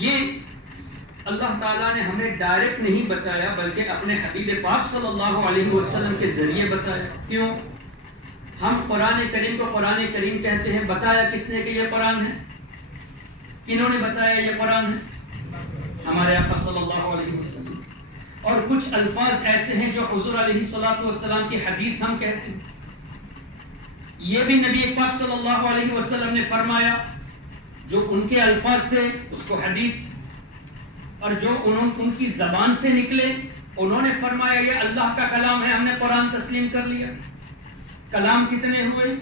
یہ اللہ تعالیٰ نے ہمیں ڈائریکٹ نہیں بتایا بلکہ اپنے حبیب پاک صلی اللہ علیہ وسلم کے ذریعے بتایا. کیوں؟ ہم قرآن کریم کو قرآن کریم کہتے ہیں. بتایا کس نے کہ یہ قرآن ہے؟ کنہوں نے بتایا یہ قرآن ہے؟ ہمارے آقا صلی اللہ علیہ وسلم. اور کچھ الفاظ ایسے ہیں جو حضور علیہ الصلوۃ والسلام کی حدیث ہم کہتے ہیں. یہ بھی نبی پاک صلی اللہ علیہ وسلم نے فرمایا. جو ان کے الفاظ تھے اس کو حدیث، اور جو ان کی زبان سے نکلے انہوں نے فرمایا یہ اللہ کا کلام ہے، ہم نے قرآن تسلیم کر لیا. کلام کتنے ہوئے؟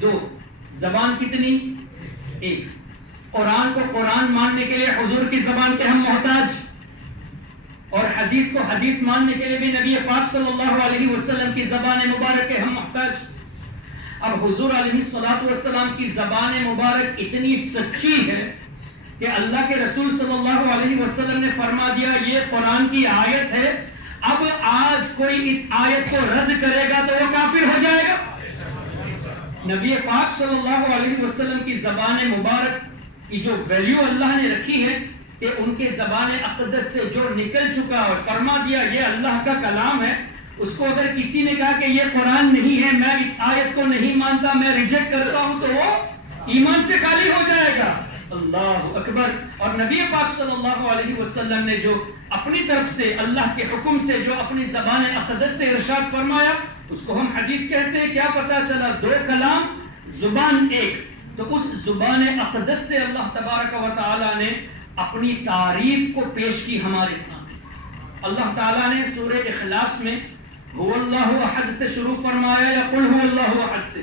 2. زبان کتنی؟ 1. قرآن کو قرآن ماننے کے لیے حضور کی زبان کے ہم محتاج، اور حدیث کو حدیث ماننے کے لیے بھی نبی پاک صلی اللہ علیہ وسلم کی زبان مبارک کے ہم محتاج. اب حضور علیہ الصلوۃ والسلام کی زبان مبارک اتنی سچی ہے کہ اللہ کے رسول صلی اللہ علیہ وسلم نے فرما دیا یہ قرآن کی آیت ہے. اب آج کوئی اس آیت کو رد کرے گا تو وہ کافر ہو جائے گا. نبی پاک صلی اللہ علیہ وسلم کی زبان مبارک کی جو ویلیو اللہ نے رکھی ہے کہ ان کے زبان اقدس سے جو نکل چکا اور فرما دیا یہ اللہ کا کلام ہے، اس کو اگر کسی نے کہا کہ یہ قرآن نہیں ہے، میں اس آیت کو نہیں مانتا، میں ریجیکٹ کرتا ہوں، تو وہ ایمان سے خالی ہو جائے گا. اللہ اکبر. اور نبی پاک صلی اللہ علیہ وسلم نے جو اپنی طرف سے اللہ کے حکم سے جو اپنی زبان اقدس سے ارشاد فرمایا اس کو ہم حدیث کہتے ہیں. کیا پتا چلا؟ 2 کلام، زبان 1. تو اس زبان اقدس سے اللہ تبارک و تعالی نے اپنی تعریف کو پیش کی ہمارے سامنے. اللہ تعالیٰ نے سورہ اخلاص میں هو اللہ احد سے شروع فرمایا یا قل هو اللہ احد سے؟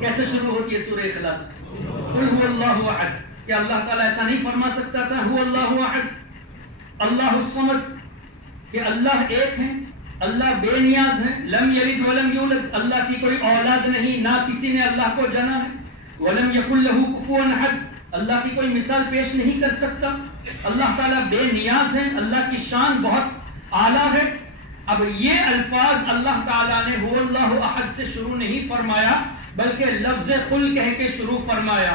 کیسے شروع ہوتی ہے سورہ اخلاص؟ قل هو اللہ احد. کیا اللہ تعالیٰ ایسا نہیں فرما سکتا تھا هو اللہ احد، اللہ الصمد، کہ اللہ ایک ہے، اللہ بے نیاز ہے، لم یلد ولم یولد، اللہ کی کوئی اولاد نہیں، نہ کسی نے اللہ کو جنا ہے، ولم یکن له کفوا احد، اللہ کی کوئی مثال پیش نہیں کر سکتا. اللہ تعالیٰ بے نیاز ہے، اللہ کی شان بہت اعلیٰ ہے. اب یہ الفاظ اللہ تعالیٰ نے هو اللہ احد سے شروع نہیں فرمایا بلکہ لفظ قل کہہ کے شروع فرمایا.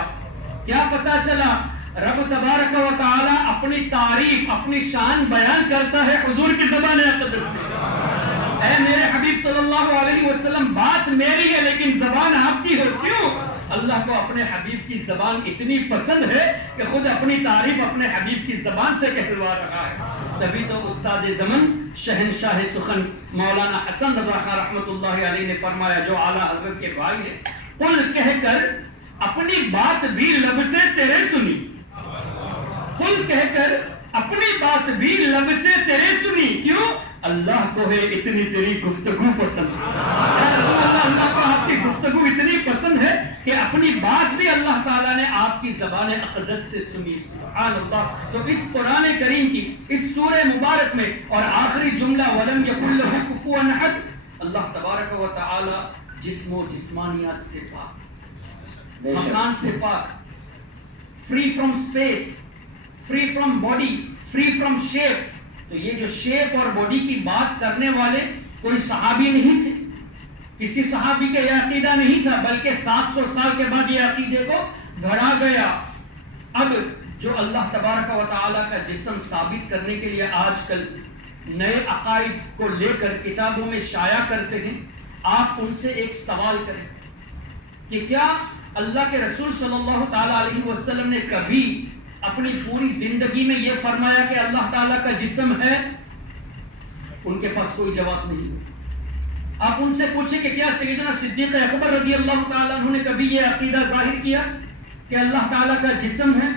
کیا پتا چلا؟ رب تبارک و تعالیٰ اپنی تعریف، اپنی شان بیان کرتا ہے حضور کی زبان اقدس سے. اے میرے حبیب صلی اللہ علیہ وسلم، بات میری ہے لیکن زبان آپ کی ہو. کیوں؟ اللہ کو اپنے حبیب کی زبان اتنی پسند ہے کہ خود اپنی تعریف اپنے حبیب کی زبان سے کہلوا رہا ہے. تبھی تو استاد زمن شہنشاہ سخن مولانا حسن رضا خان رحمۃ اللہ علیہ نے فرمایا، جو اعلیٰ حضرت کے بھائی ہے، قل کہہ کر اپنی بات بھی لب سے تیرے سنی. قل کہہ کر اپنی بات بھی لب سے تیرے سنی. کیوں؟ اللہ کو ہے اتنی تیری گفتگو پسند. اللہ کو آپ کی گفتگو اتنی پسند ہے کہ اپنی بات بھی اللہ تعالیٰ نے آپ کی زبان اقدس سے سنی. سبحان اللہ. تو اس قرآن کریم کی اس سورہ مبارک میں اور آخری جملہ وَلَمْ يَكُنْ لَهُ كُفُوًا أَحَدٌ، اللہ تبارک و تعالی جسم و جسمانیات سے پاک، مکان سے پاک، free from space, free from body, free from shape. تو یہ جو شیپ اور باڈی کی بات کرنے والے کوئی صحابی نہیں تھے، کسی صحابی کا یہ عقیدہ نہیں تھا، بلکہ 700 سال کے بعد یہ عقیدے کو گھڑا گیا. اب جو اللہ تبارک و تعالیٰ کا جسم ثابت کرنے کے لیے آج کل نئے عقائد کو لے کر کتابوں میں شائع کرتے ہیں، آپ ان سے ایک سوال کریں کہ کیا اللہ کے رسول صلی اللہ تعالیٰ علیہ وسلم نے کبھی اپنی پوری زندگی میں یہ فرمایا کہ اللہ تعالیٰ کا جسم ہے؟ ان کے پاس کوئی جواب نہیں. آپ ان سے پوچھیں کہ کیا سیدنا صدیق اکبر رضی اللہ تعالیٰ عنہ نے کبھی یہ عقیدہ ظاہر کیا کہ اللہ تعالیٰ کا جسم ہے؟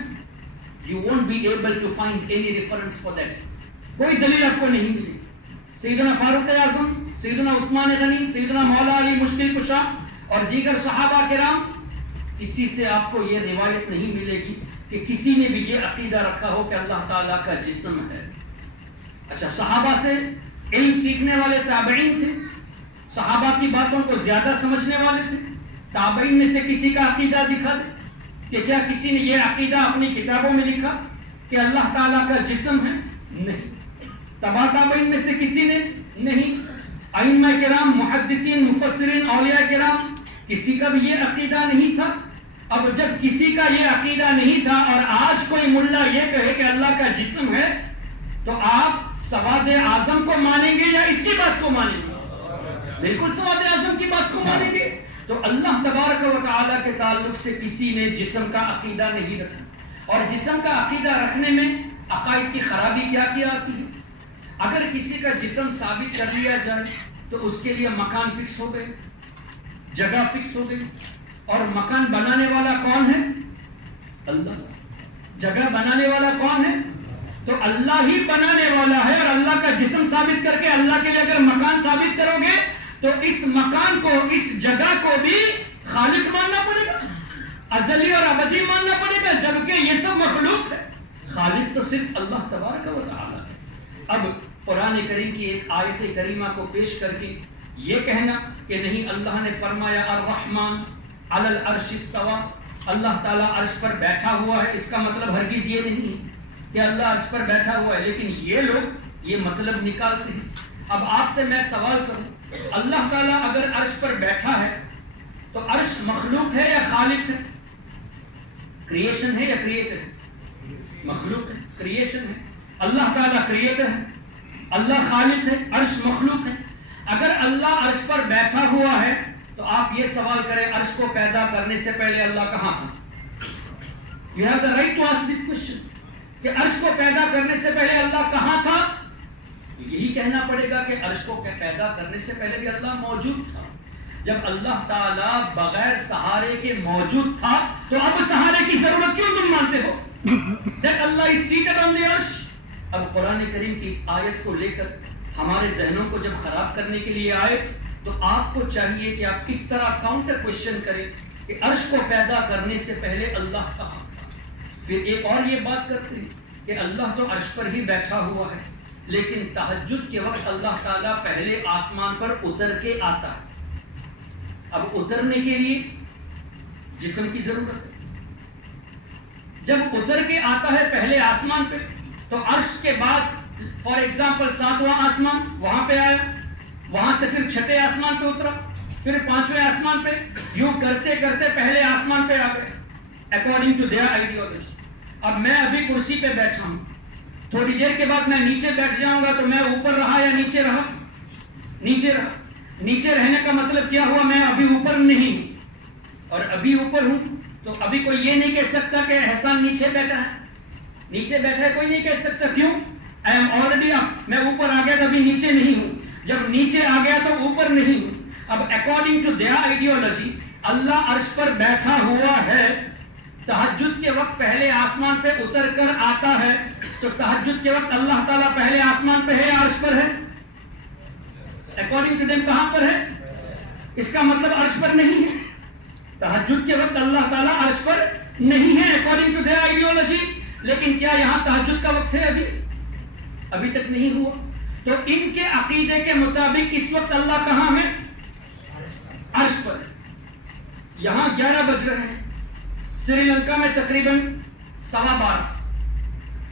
You won't be able to find any reference for that. کوئی دلیل آپ کو نہیں ملی. سیدنا فاروق اعظم، سیدنا عثمان غنی، سیدنا مولا علی مشکل کشا اور دیگر صحابہ کرام، کسی سے آپ کو یہ روایت نہیں ملے گی کہ کسی نے بھی یہ عقیدہ رکھا ہو کہ اللہ تعالیٰ کا جسم ہے. اچھا، صحابہ سے علم سیکھنے والے تابعین تھے، صحابہ کی باتوں کو زیادہ سمجھنے والے تھے. تابعین میں سے کسی کا عقیدہ دکھا دے کہ کیا کسی نے یہ عقیدہ اپنی کتابوں میں لکھا کہ اللہ تعالیٰ کا جسم ہے؟ نہیں. تبا تابعین میں سے کسی نے نہیں. ائمہ کرام، محدثین، مفسرین، اولیاء کرام، کسی کا بھی یہ عقیدہ نہیں تھا. اب جب کسی کا یہ عقیدہ نہیں تھا اور آج کوئی ملا یہ کہے کہ اللہ کا جسم ہے تو آپ سواد اعظم کو مانیں گے یا اس کی بات کو مانیں گے؟ بالکل سواد اعظم کی بات کو مانیں گے. تو اللہ تبارک و تعالیٰ کے تعلق سے کسی نے جسم کا عقیدہ نہیں رکھا. اور جسم کا عقیدہ رکھنے میں عقائد کی خرابی کیا آتی ہے؟ اگر کسی کا جسم ثابت کر لیا جائے تو اس کے لیے مکان فکس ہو گئے, جگہ فکس ہو گئی. اور مکان بنانے والا کون ہے؟ اللہ. جگہ بنانے والا کون ہے؟ تو اللہ ہی بنانے والا ہے. اور اللہ کا جسم ثابت کر کے اللہ کے لیے اگر مکان ثابت کرو گے تو اس مکان کو, اس جگہ کو بھی خالق ماننا پڑے گا, ازلی اور ابدی ماننا پڑے گا, جبکہ یہ سب مخلوق ہے. خالق تو صرف اللہ تبارک و تعالی ہے. اب قرآن کریم کی ایک آیت کریمہ کو پیش کر کے یہ کہنا کہ نہیں اللہ نے فرمایا الرحمن علی العرش استوى, اللہ تعالیٰ عرش پر بیٹھا ہوا ہے, اس کا مطلب ہرگز یہ نہیں ہے کہ اللہ عرش پر بیٹھا ہوا ہے. لیکن یہ لوگ یہ مطلب نکالتے ہیں. اب آپ سے میں سوال کروں, اللہ تعالیٰ اگر عرش پر بیٹھا ہے تو عرش مخلوق ہے یا خالق ہے؟ کریشن ہے یا کریٹر ہے؟ مخلوق ہے, کریشن ہے. اللہ تعالیٰ کریٹر ہے, اللہ خالق ہے, عرش مخلوق ہے. اگر اللہ عرش پر بیٹھا ہوا ہے تو آپ یہ سوال کریں عرش کو پیدا کرنے سے پہلے اللہ کہاں تھا؟ You have the right to ask this question کہ عرش کو پیدا کرنے سے پہلے اللہ کہاں تھا؟ یہی کہنا پڑے گا کہ عرش کو پیدا کرنے سے پہلے بھی اللہ موجود تھا. جب اللہ تعالیٰ بغیر سہارے کے موجود تھا تو اب سہارے کی ضرورت کیوں تم مانتے ہو؟ That Allah is seated on the arsh. اب قرآن کریم کی اس آیت کو لے کر ہمارے ذہنوں کو جب خراب کرنے کے لیے آئے تو آپ کو چاہیے کہ آپ کس طرح کاؤنٹر کوشچن کریں کہ عرش کو پیدا کرنے سے پہلے اللہ کہاں تھا. پھر ایک اور یہ بات کرتے ہیں کہ اللہ تو عرش پر ہی بیٹھا ہوا ہے, لیکن تہجد کے وقت اللہ تعالیٰ پہلے آسمان پر اتر کے آتا ہے. اب اترنے کے لیے جسم کی ضرورت ہے. جب اتر کے آتا ہے پہلے آسمان پہ تو عرش کے بعد فار ایگزامپل 7واں آسمان وہاں پہ آیا, وہاں سے پھر 6 آسمان پہ اترا, پھر 5ویں آسمان پہ, یوں کرتے کرتے پہلے آسمان پہ آ گئے اکارڈنگ ٹو دیئر آئیڈیالوجی. اب میں ابھی کرسی پہ بیٹھا ہوں, تھوڑی دیر کے بعد میں نیچے بیٹھ جاؤں گا تو میں اوپر رہا یا نیچے رہا؟ نیچے رہا. نیچے رہنے کا مطلب کیا ہوا؟ میں ابھی اوپر نہیں ہوں. اور ابھی اوپر ہوں تو ابھی کوئی یہ نہیں کہہ سکتا کہ احسان نیچے بیٹھا ہے. نیچے بیٹھا ہے کوئی نہیں کہہ سکتا. کیوں؟ I am already up. میں اوپر آ گیا تو ابھی نیچے نہیں ہوں. جب نیچے آ گیا تو اوپر نہیں ہوں. اب اکارڈنگ ٹو دیئر آئیڈیالوجی اللہ عرش پر بیٹھا ہوا ہے. تہجد کے وقت پہلے آسمان پہ اتر کر آتا ہے تو تہجد کے وقت اللہ تعالیٰ پہلے آسمان پہ ہے یا عرش پر ہے؟ اکارڈنگ ٹو دیم کہاں پر ہے؟ اس کا مطلب عرش پر نہیں ہے. تہجد کے وقت اللہ تعالیٰ عرش پر نہیں ہے اکارڈنگ ٹو دیئر آئیڈیالوجی. لیکن کیا یہاں تہجد کا وقت ہے؟ ابھی تک نہیں ہوا. تو ان کے عقیدے کے مطابق اس وقت اللہ کہاں ہے؟ عرش پر. یہاں 11 بج رہے ہیں, سری لنکا میں تقریباً 12:15.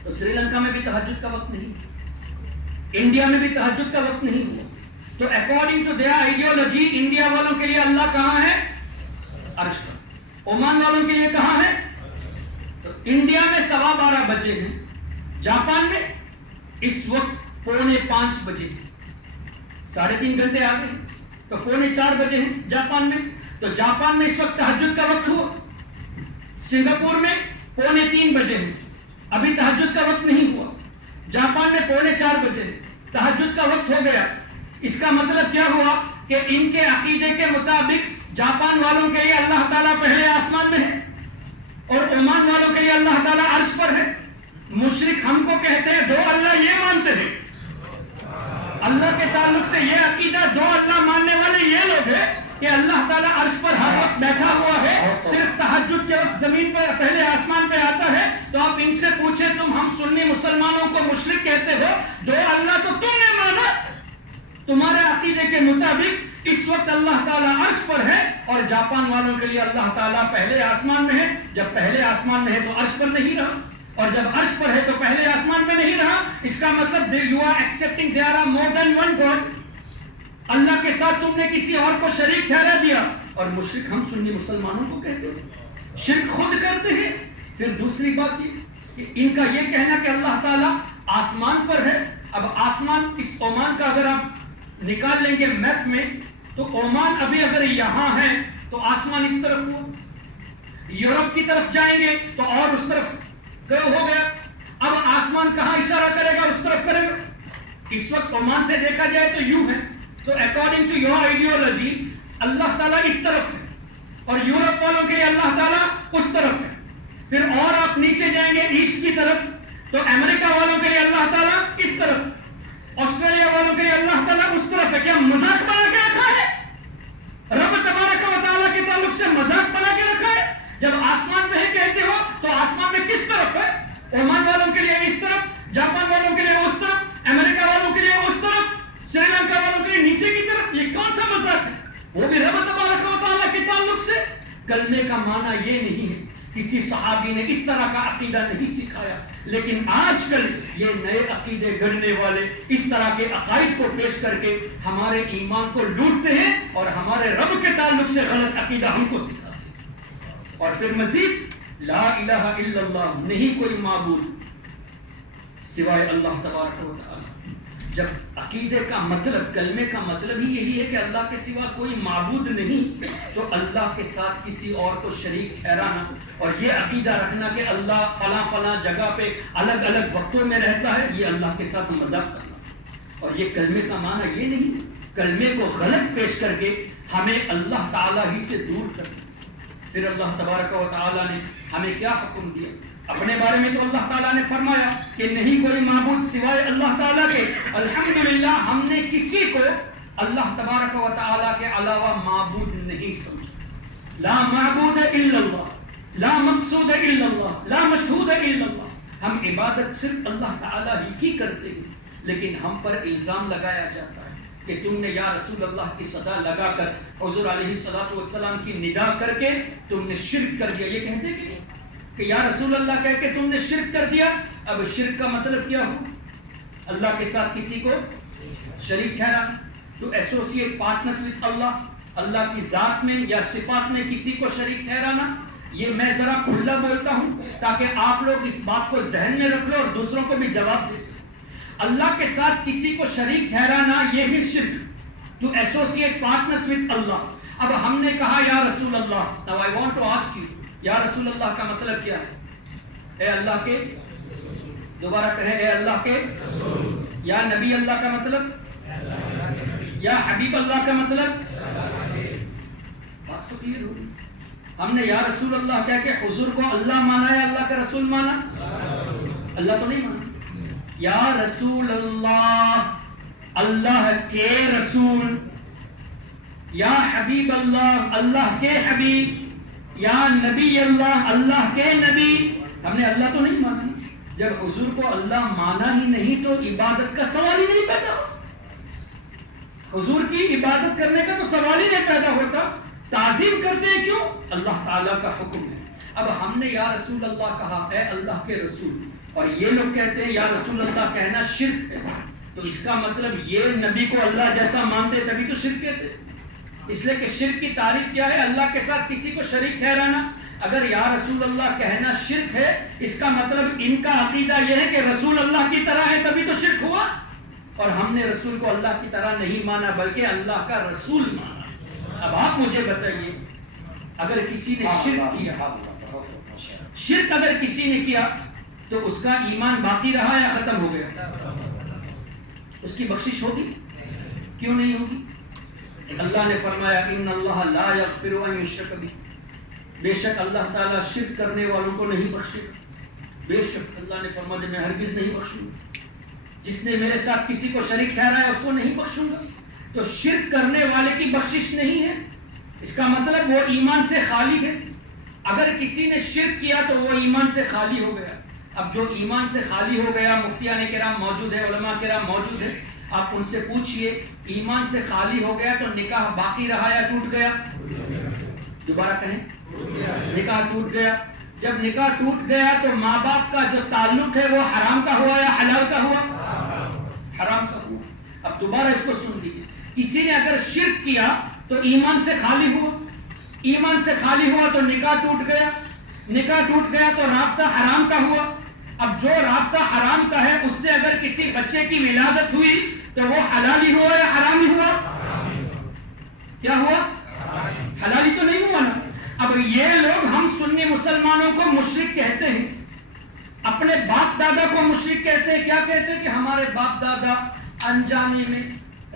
تو سری لنکا میں بھی تہجد کا وقت نہیں, انڈیا میں بھی تہجد کا وقت نہیں ہوا. تو according to their ideology India والوں کے لیے اللہ کہاں ہے؟ عرش پر. عمان والوں کے لیے کہاں ہے؟ تو انڈیا میں 12:15 بجے ہیں, جاپان میں اس وقت 4:45 بجے ہیں, 3.5 گھنٹے آگے ہیں. تو 3:45 بجے ہیں جاپان میں. تو جاپان میں اس وقت تہجد کا وقت ہوا. سنگاپور میں 3:45 بجے ہیں, ابھی تہجد کا وقت نہیں ہوا. جاپان میں 3:45 بجے ہیں, تہجد کا وقت ہو گیا. اس کا مطلب کیا ہوا کہ ان کے عقیدے کے مطابق جاپان والوں کے لیے اللہ تعالیٰ پہلے آسمان میں ہے اور عمان والوں کے لیے اللہ تعالیٰ عرش پر ہے. مشرک ہم کو کہتے ہیں 2 اللہ یہ مانتے ہیں. اللہ کے تعلق سے یہ عقیدہ 2 اللہ ماننے والے یہ لوگ ہیں کہ اللہ تعالیٰ عرش پر ہر وقت بیٹھا ہوا ہے, صرف تہجد کے وقت زمین پر پہلے آسمان پہ آتا ہے. تو آپ ان سے پوچھیں تم ہم سنی مسلمانوں کو مشرک کہتے ہو, 2 اللہ تو تم نے مانا. تمہارے عقیدے کے مطابق اس وقت اللہ تعالیٰ عرش پر ہے اور جاپان والوں کے لیے اللہ تعالیٰ پہلے آسمان میں ہے. جب پہلے آسمان میں ہے تو عرش پر نہیں رہا, اور جب عرش پر ہے تو پہلے آسمان میں نہیں رہا. اس کا مطلب you are accepting there are more than one God. اللہ کے ساتھ تم نے کسی اور کو شریک ٹھہرا دیا. اور مشرک ہم سنی مسلمانوں کو کہتے ہیں شرک خود کرتے ہیں. پھر دوسری بات یہ کہ ان کا یہ کہنا کہ اللہ تعالیٰ آسمان پر ہے. اب آسمان اس عمان کا اگر آپ نکال لیں گے میپ میں تو عمان ابھی اگر یہاں ہے تو آسمان اس طرف ہوا. یورپ کی طرف جائیں گے تو اور اس طرف ہو گیا. اب آسمان کہاں اشارہ کرے گا؟ اس طرف کرے گا. اس وقت عمان سے دیکھا جائے تو یوں ہے. تو اکارڈنگ ٹو یور آئیڈیالوجی اللہ تعالیٰ اس طرف ہے اور یورپ والوں کے لیے اللہ تعالیٰ اس طرف ہے. پھر اور آپ نیچے جائیں گے ایسٹ کی طرف تو امریکہ والوں کے لیے اللہ تعالیٰ اس طرف, آسٹریلیا والوں کے لیے اللہ تعالیٰ اس طرف ہے. کیا مذاق بنا کے رکھا ہے؟ رب تبارک و تعالیٰ کے تعلق سے مذاق بنا کے رکھا ہے؟ جب آسمان میں کہتے ہو تو آسمان میں کس طرف ہے؟ عمان والوں کے لیے اس طرف, جاپان والوں کے لیے اس طرف, امریکہ والوں کے لیے اس طرف, سری لنکا والوں کے لیے نیچے کی طرف. یہ کون سا مذاق ہے؟ وہ بھی رب تبارک و تعالیٰ کے تعلق سے. کلمے کا معنی یہ نہیں ہے, کسی صحابی نے اس طرح کا عقیدہ نہیں سکھایا. لیکن آج کل یہ نئے عقیدے گڑھنے والے اس طرح کے عقائد کو پیش کر کے ہمارے ایمان کو لوٹتے ہیں اور ہمارے رب کے تعلق سے غلط عقیدہ ہم کو سکھاتے ہیں. اور پھر مزید لا الہ الا اللہ, نہیں کوئی معبود سوائے اللہ تبارک و تعالی. جب عقیدے کا مطلب, کلمے کا مطلب ہی یہی ہے کہ اللہ کے سوا کوئی معبود نہیں, تو اللہ کے ساتھ کسی اور کو شریک ٹھہرانا اور یہ عقیدہ رکھنا کہ اللہ فلاں فلاں جگہ پہ الگ الگ وقتوں میں رہتا ہے, یہ اللہ کے ساتھ مذاق کرنا. اور یہ کلمے کا معنی یہ نہیں, کلمے کو غلط پیش کر کے ہمیں اللہ تعالیٰ ہی سے دور کرنا. پھر اللہ تبارک و تعالیٰ نے ہمیں کیا حکم دیا اپنے بارے میں؟ تو اللہ تعالیٰ نے فرمایا کہ نہیں کوئی معبود سوائے اللہ تعالیٰ کے. الحمدللہ ہم نے کسی کو اللہ تبارک و تعالیٰ کے علاوہ معبود نہیں سمجھا. لا معبود الا اللہ, لا مقصود الا اللہ, لا مشہود الا اللہ. ہم عبادت صرف اللہ تعالیٰ ہی کی کرتے ہیں, لیکن ہم پر الزام لگایا جاتا ہے کہ تم نے یا رسول اللہ کی صدا لگا کر حضور علیہ الصلوۃ والسلام کی ندا کر کے تم نے شرک کر دیا. یہ کہتے کہ نہیں کہ یا رسول اللہ کہہ کے تم نے شرک کر دیا. اب شرک کا مطلب کیا ہو؟ اللہ کے ساتھ کسی کو شریک ٹھہرانا. تو ایسوسیٹ پارٹنرز وتھ اللہ, اللہ کی ذات میں یا صفات میں کسی کو شریک ٹھہرانا. یہ میں ذرا کھلا بولتا ہوں تاکہ آپ لوگ اس بات کو ذہن میں رکھ لو اور دوسروں کو بھی جواب دے سکیں. اللہ کے ساتھ کسی کو شریک ٹھہرانا یہ بھی شرک, to associate partners with Allah. اب ہم نے کہا یا رسول Allah, now I want to ask you, یا رسول اللہ کا مطلب کیا ہے؟ اے اللہ کے, دوبارہ کہیں اے اللہ کے. یا نبی اللہ کا مطلب, یا حبیب اللہ کا مطلب. بات تو کلیئر ہوگی. ہم نے یا رسول اللہ کہہ کے حضور کو اللہ مانا یا اللہ کا رسول مانا؟ اللہ تو نہیں مانا. یا رسول اللہ, اللہ کے رسول. یا حبیب اللہ, اللہ کے حبیب. یا نبی اللہ, اللہ کے نبی. ہم نے اللہ تو نہیں مانا. جب حضور کو اللہ مانا ہی نہیں تو عبادت کا سوال ہی نہیں پیدا ہوتا. حضور کی عبادت کرنے کا تو سوال ہی نہیں پیدا ہوتا. تعظیم کرتے ہیں کیوں؟ اللہ تعالیٰ کا حکم ہے. اب ہم نے یا رسول اللہ کہا, اے اللہ کے رسول, اور یہ لوگ کہتے ہیں یا رسول اللہ کہنا شرک ہے. تو اس کا مطلب یہ نبی کو اللہ جیسا مانتے تبھی تو شرک کہتے ہیں. اس لیے کہ شرک کی تعریف کیا ہے؟ اللہ کے ساتھ کسی کو شریک ٹھہرانا. اگر یا رسول اللہ کہنا شرک ہے, اس کا مطلب ان کا عقیدہ یہ ہے کہ رسول اللہ کی طرح ہے تبھی تو شرک ہوا. اور ہم نے رسول کو اللہ کی طرح نہیں مانا بلکہ اللہ کا رسول مانا. اب آپ مجھے بتائیے, اگر کسی نے شرک کیا, شرک اگر کسی نے کیا تو اس کا ایمان باقی رہا یا ختم ہو گیا؟ اس کی بخشش ہوگی؟ کیوں نہیں ہوگی؟ اللہ نے فرمایا ان اللہ لا یغفر ان یشرک بہ, بے شک اللہ تعالیٰ شرک کرنے والوں کو نہیں بخشے گا. بے شک اللہ نے فرمایا میں ہرگز نہیں بخشوں گا. جس نے میرے ساتھ کسی کو شریک ٹھہرایا اس کو نہیں بخشوں گا. تو شرک کرنے والے کی بخشش نہیں ہے. اس کا مطلب وہ ایمان سے خالی ہے. اگر کسی نے شرک کیا تو وہ ایمان سے خالی ہو گیا. اب جو ایمان سے خالی ہو گیا, مفتیان کرام موجود ہے, علماء کرام موجود ہے, آپ ان سے پوچھئے ایمان سے خالی ہو گیا تو نکاح باقی رہا یا ٹوٹ گیا؟ دوبارہ کہیں, نکاح ٹوٹ گیا. جب نکاح ٹوٹ گیا تو ماں باپ کا جو تعلق ہے وہ حرام کا ہوا یا حلال کا ہوا؟ حرام کا ہوا. اب دوبارہ اس کو سن لیجیے, کسی نے اگر شرک کیا تو ایمان سے خالی ہوا, ایمان سے خالی ہوا تو نکاح ٹوٹ گیا. نکاح ٹوٹ گیا تو رابطہ حرام کا ہوا. اب جو رابطہ حرام کا ہے اس سے اگر کسی بچے کی ولادت ہوئی تو وہ حلالی ہوا یا حرامی ہوا؟ کیا ہوا؟ حلالی تو نہیں ہوا نا. اب یہ لوگ ہم سنی مسلمانوں کو مشرک کہتے ہیں, اپنے باپ دادا کو مشرک کہتے ہیں. کیا کہتے ہیں؟ کہ ہمارے باپ دادا انجانے میں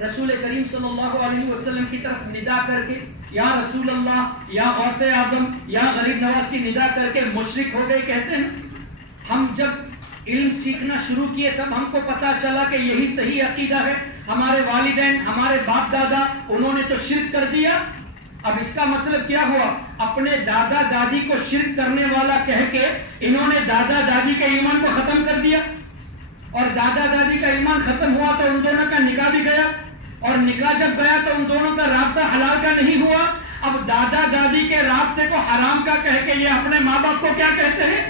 رسول کریم صلی اللہ علیہ وسلم کی طرف ندا کر کے یا رسول اللہ یا غوث اعظم یا غریب نواز کی ندا کر کے مشرک ہو گئے کہتے ہیں. ہم جب علم سیکھنا شروع کیے تب ہم کو پتا چلا کہ یہی صحیح عقیدہ ہے. ہمارے والدین, ہمارے باپ دادا, انہوں نے تو شرک کر دیا. اب اس کا مطلب کیا ہوا؟ اپنے دادا دادی کو شرک کرنے والا کہہ کے انہوں نے دادا دادی کے ایمان کو ختم کر دیا, اور دادا دادی کا ایمان ختم ہوا تو ان دونوں کا نکاح بھی گیا, اور نکاح جب گیا تو ان دونوں کا رابطہ حلال کا نہیں ہوا. اب دادا دادی کے رابطے کو حرام کا کہہ کے یہ اپنے ماں باپ کو کیا کہتے ہیں؟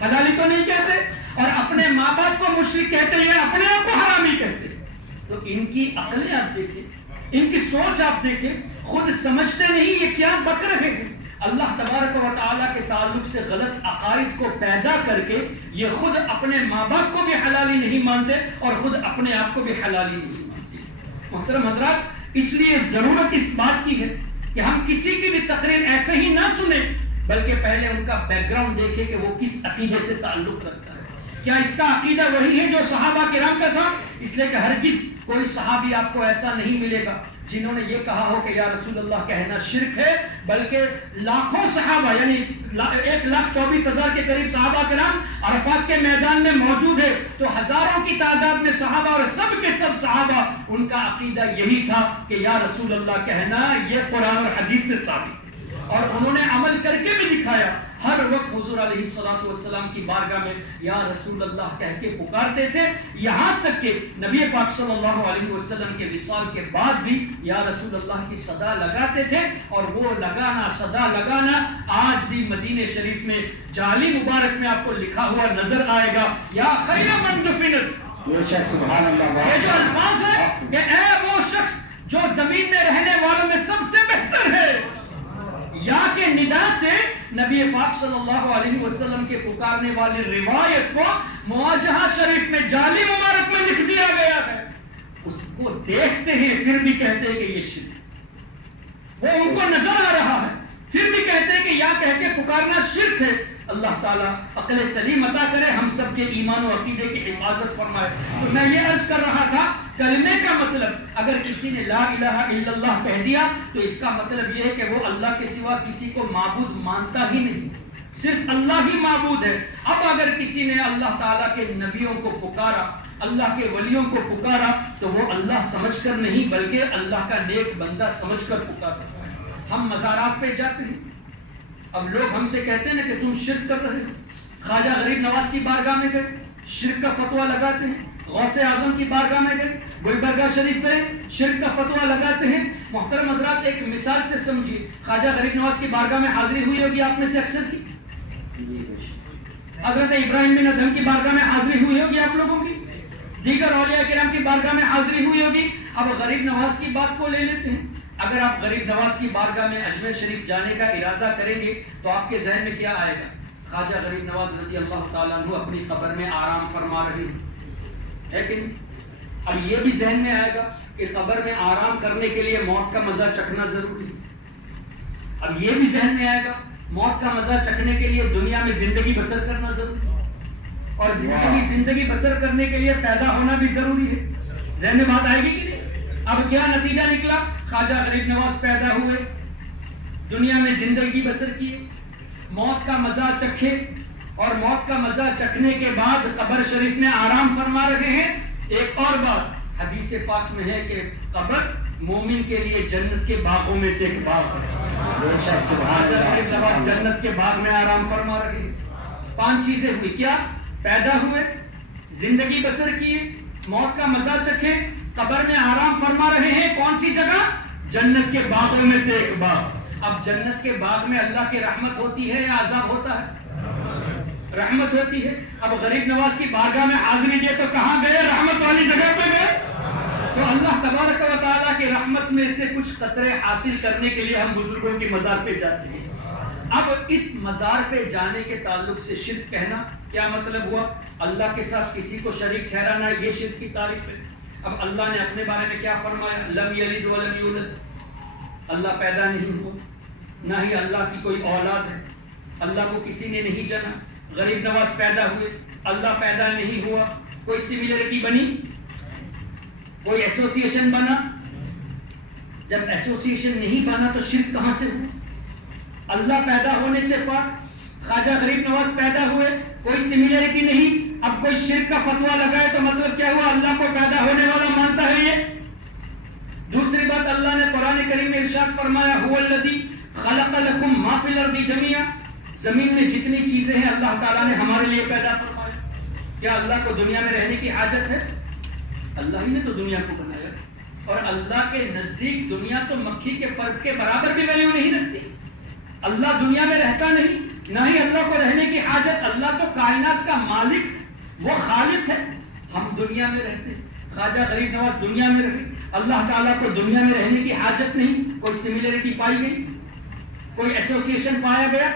حلالی تو نہیں کہتے. اور اپنے ماں باپ کو مشرک کہتے ہیں, اپنے آپ کو حرامی کہتے ہیں. تو ان کی عقلیں آپ دیکھیں, ان کی سوچ آپ دیکھیں, خود سمجھتے نہیں یہ کیا بک رہے ہیں. اللہ تبارک و تعالیٰ کے تعلق سے غلط عقائد کو پیدا کر کے یہ خود اپنے ماں باپ کو بھی حلالی نہیں مانتے اور خود اپنے آپ کو بھی حلالی نہیں مانتے. محترم حضرات, اس لیے ضرورت اس بات کی ہے کہ ہم کسی کی بھی تقریر ایسے ہی نہ سنیں, بلکہ پہلے ان کا بیک گراؤنڈ دیکھیں کہ وہ کس عقیدے سے تعلق رکھتا ہے. کیا اس کا عقیدہ وہی ہے جو صحابہ کرام کا تھا؟ اس لیے کہ ہرگز کوئی صحابی آپ کو ایسا نہیں ملے گا جنہوں نے یہ کہا ہو کہ یا رسول اللہ کہنا شرک ہے, بلکہ لاکھوں صحابہ یعنی 1,24,000 کے قریب صحابہ کرام عرفات کے میدان میں موجود ہے, تو ہزاروں کی تعداد میں صحابہ اور سب کے سب صحابہ ان کا عقیدہ یہی تھا کہ یا رسول اللہ کہنا یہ قرآن اور حدیث سے ثابت, اور انہوں نے عمل کر کے بھی دکھایا. ہر وقت حضور علیہ الصلوۃ والسلام کی بارگاہ میں یا رسول اللہ کہہ کے پکارتے تھے, یہاں تک کہ نبی پاک صلی اللہ علیہ وسلم کے وصال کے بعد بھی یا رسول اللہ کی صدا لگاتے تھے. اور وہ لگانا, صدا لگانا آج بھی مدینہ شریف میں جعلی مبارک میں آپ کو لکھا ہوا نظر آئے گا, یا خیر من دفنت. سبحان اللہ. یہ جو الفاظ ہے کہ اے وہ شخص جو زمین میں رہنے والوں میں سب سے بہتر ہے, یا کہ ندا سے نبی پاک صلی اللہ علیہ وسلم کے پکارنے والی روایت کو مواجہہ شریف میں جعلی مبارک میں لکھ دیا گیا ہے. اس کو دیکھتے ہیں پھر بھی کہتے ہیں کہ یہ شرک, وہ ان کو نظر آ رہا ہے پھر بھی کہتے ہیں کہ یا کہہ کے پکارنا شرک ہے. اللہ تعالیٰ عقل سلیم عطا کرے, ہم سب کے ایمان و عقیدے کی حفاظت فرمائے. تو میں یہ عرض کر رہا تھا, کلمے کا مطلب اگر کسی نے لا الہ الا اللہ کہہ دیا تو اس کا مطلب یہ ہے کہ وہ اللہ کے سوا کسی کو معبود مانتا ہی نہیں, صرف اللہ ہی معبود ہے. اب اگر کسی نے اللہ تعالیٰ کے نبیوں کو پکارا, اللہ کے ولیوں کو پکارا, تو وہ اللہ سمجھ کر نہیں بلکہ اللہ کا نیک بندہ سمجھ کر پکارا. ہم مزارات پہ جاتے ہیں, اب لوگ ہم سے کہتے ہیں نا کہ تم شرک کر رہے ہو. خواجہ غریب نواز کی بارگاہ میں گئے, شرک کا فتویٰ لگاتے ہیں. غوث اعظم کی بارگاہ میں گئے, گلبرگہ شریف گئے, شرک کا فتویٰ لگاتے ہیں. محترم حضرات, ایک مثال سے سمجھیے, خواجہ غریب نواز کی بارگاہ میں حاضری ہوئی ہوگی آپ میں سے اکثر کی. حضرت ابراہیم بن ادہم کی بارگاہ میں حاضری ہوئی ہوگی آپ لوگوں کی, دیگر اولیاء کرام کی بارگاہ میں حاضری ہوئی ہوگی. اب غریب نواز کی بات کو لے لیتے ہیں. اگر آپ غریب نواز کی بارگاہ میں اجمیر شریف جانے کا ارادہ کریں گے تو آپ کے ذہن میں کیا آئے گا؟ خواجہ غریب نواز رضی اللہ تعالیٰ عنہ اپنی قبر میں آرام فرما رہے ہیں, لیکن اب یہ بھی ذہن میں آئے گا کہ قبر میں آرام کرنے کے لیے موت کا مزہ چکھنا ضروری ہے. اب یہ بھی ذہن میں آئے گا موت کا مزہ چکھنے کے لیے دنیا میں زندگی بسر کرنا ضروری ہے, اور زندگی بسر کرنے کے لیے پیدا ہونا بھی ضروری ہے. ذہن میں بات آئے گی کہ نہیں؟ اب کیا نتیجہ نکلا؟ خواجہ غریب نواز پیدا ہوئے, دنیا میں زندگی بسر کیے, موت کا مزہ چکھے, اور موت کا مزہ چکھنے کے بعد قبر شریف میں آرام فرما رہے ہیں. ایک اور بات حدیث پاک میں ہے کہ قبر مومن کے لیے جنت کے باغوں میں سے ایک باغ ہے. جنت کے باغ میں آرام فرما رہے ہیں. 5 چیزیں ہوئی. کیا؟ پیدا ہوئے, زندگی بسر کیے, موت کا مزہ چکھے, قبر میں آرام فرما رہے ہیں. کون سی جگہ؟ جنت کے باغوں میں سے ایک باغ. اب جنت کے باغ میں اللہ کی رحمت ہوتی ہے یا عذاب ہوتا ہے؟ رحمت ہوتی ہے. اب غریب نواز کی بارگاہ میں حاضری دیے تو کہاں گئے؟ رحمت والی جگہ پہ گئے. تو اللہ تبارک و تعالیٰ کی رحمت میں سے کچھ قطرے حاصل کرنے کے لیے ہم بزرگوں کی مزار پہ جاتے ہیں. اب اس مزار پہ جانے کے تعلق سے شرک کہنا کیا مطلب ہوا؟ اللہ کے ساتھ کسی کو شریک ٹھہرانا، یہ شرک کی تعریف ہے۔ اب اللہ نے اپنے بارے میں کیا فرمایا؟ لم یلد ولم یولد، اللہ پیدا نہیں ہوا، نہ ہی اللہ کی کوئی اولاد ہے، اللہ کو کسی نے نہیں جنا۔ غریب نواز پیدا ہوئے، اللہ پیدا نہیں ہوا، کوئی سملیرٹی بنی، کوئی ایسوسیشن بنا؟ جب ایسوسیشن نہیں بنا تو شرک کہاں سے ہوا؟ اللہ پیدا ہونے سے پاک، خواجہ غریب نواز پیدا ہوئے، کوئی سملیرٹی نہیں، اب کوئی شرک کا فتویٰ لگائے تو مطلب کیا ہوا؟ اللہ کو پیدا ہونے والا مانتا ہے یہ۔ دوسری بات، اللہ نے قرآن کریم میں ارشاد فرمایا هو الذی خلق لکم ما فی الارض جميعا، زمین میں جتنی چیزیں ہیں اللہ تعالیٰ نے ہمارے لیے پیدا فرمایا۔ کیا اللہ کو دنیا میں رہنے کی حاجت ہے؟ اللہ ہی نے تو دنیا کو بنایا، اور اللہ کے نزدیک دنیا تو مکھی کے پر کے برابر بھی ویلیو نہیں رکھتی۔ اللہ دنیا میں رہتا نہیں، نہ ہی اللہ کو رہنے کی حاجت۔ اللہ تو کائنات کا مالک، وہ خالق ہے، ہم دنیا میں رہتے ہیں۔ خواجہ غریب نواز دنیا میں رہے، اللہ تعالیٰ کو دنیا میں رہنے کی حاجت نہیں۔ کوئی سملیرٹی پائی گئی، کوئی ایسوسیشن پایا گیا،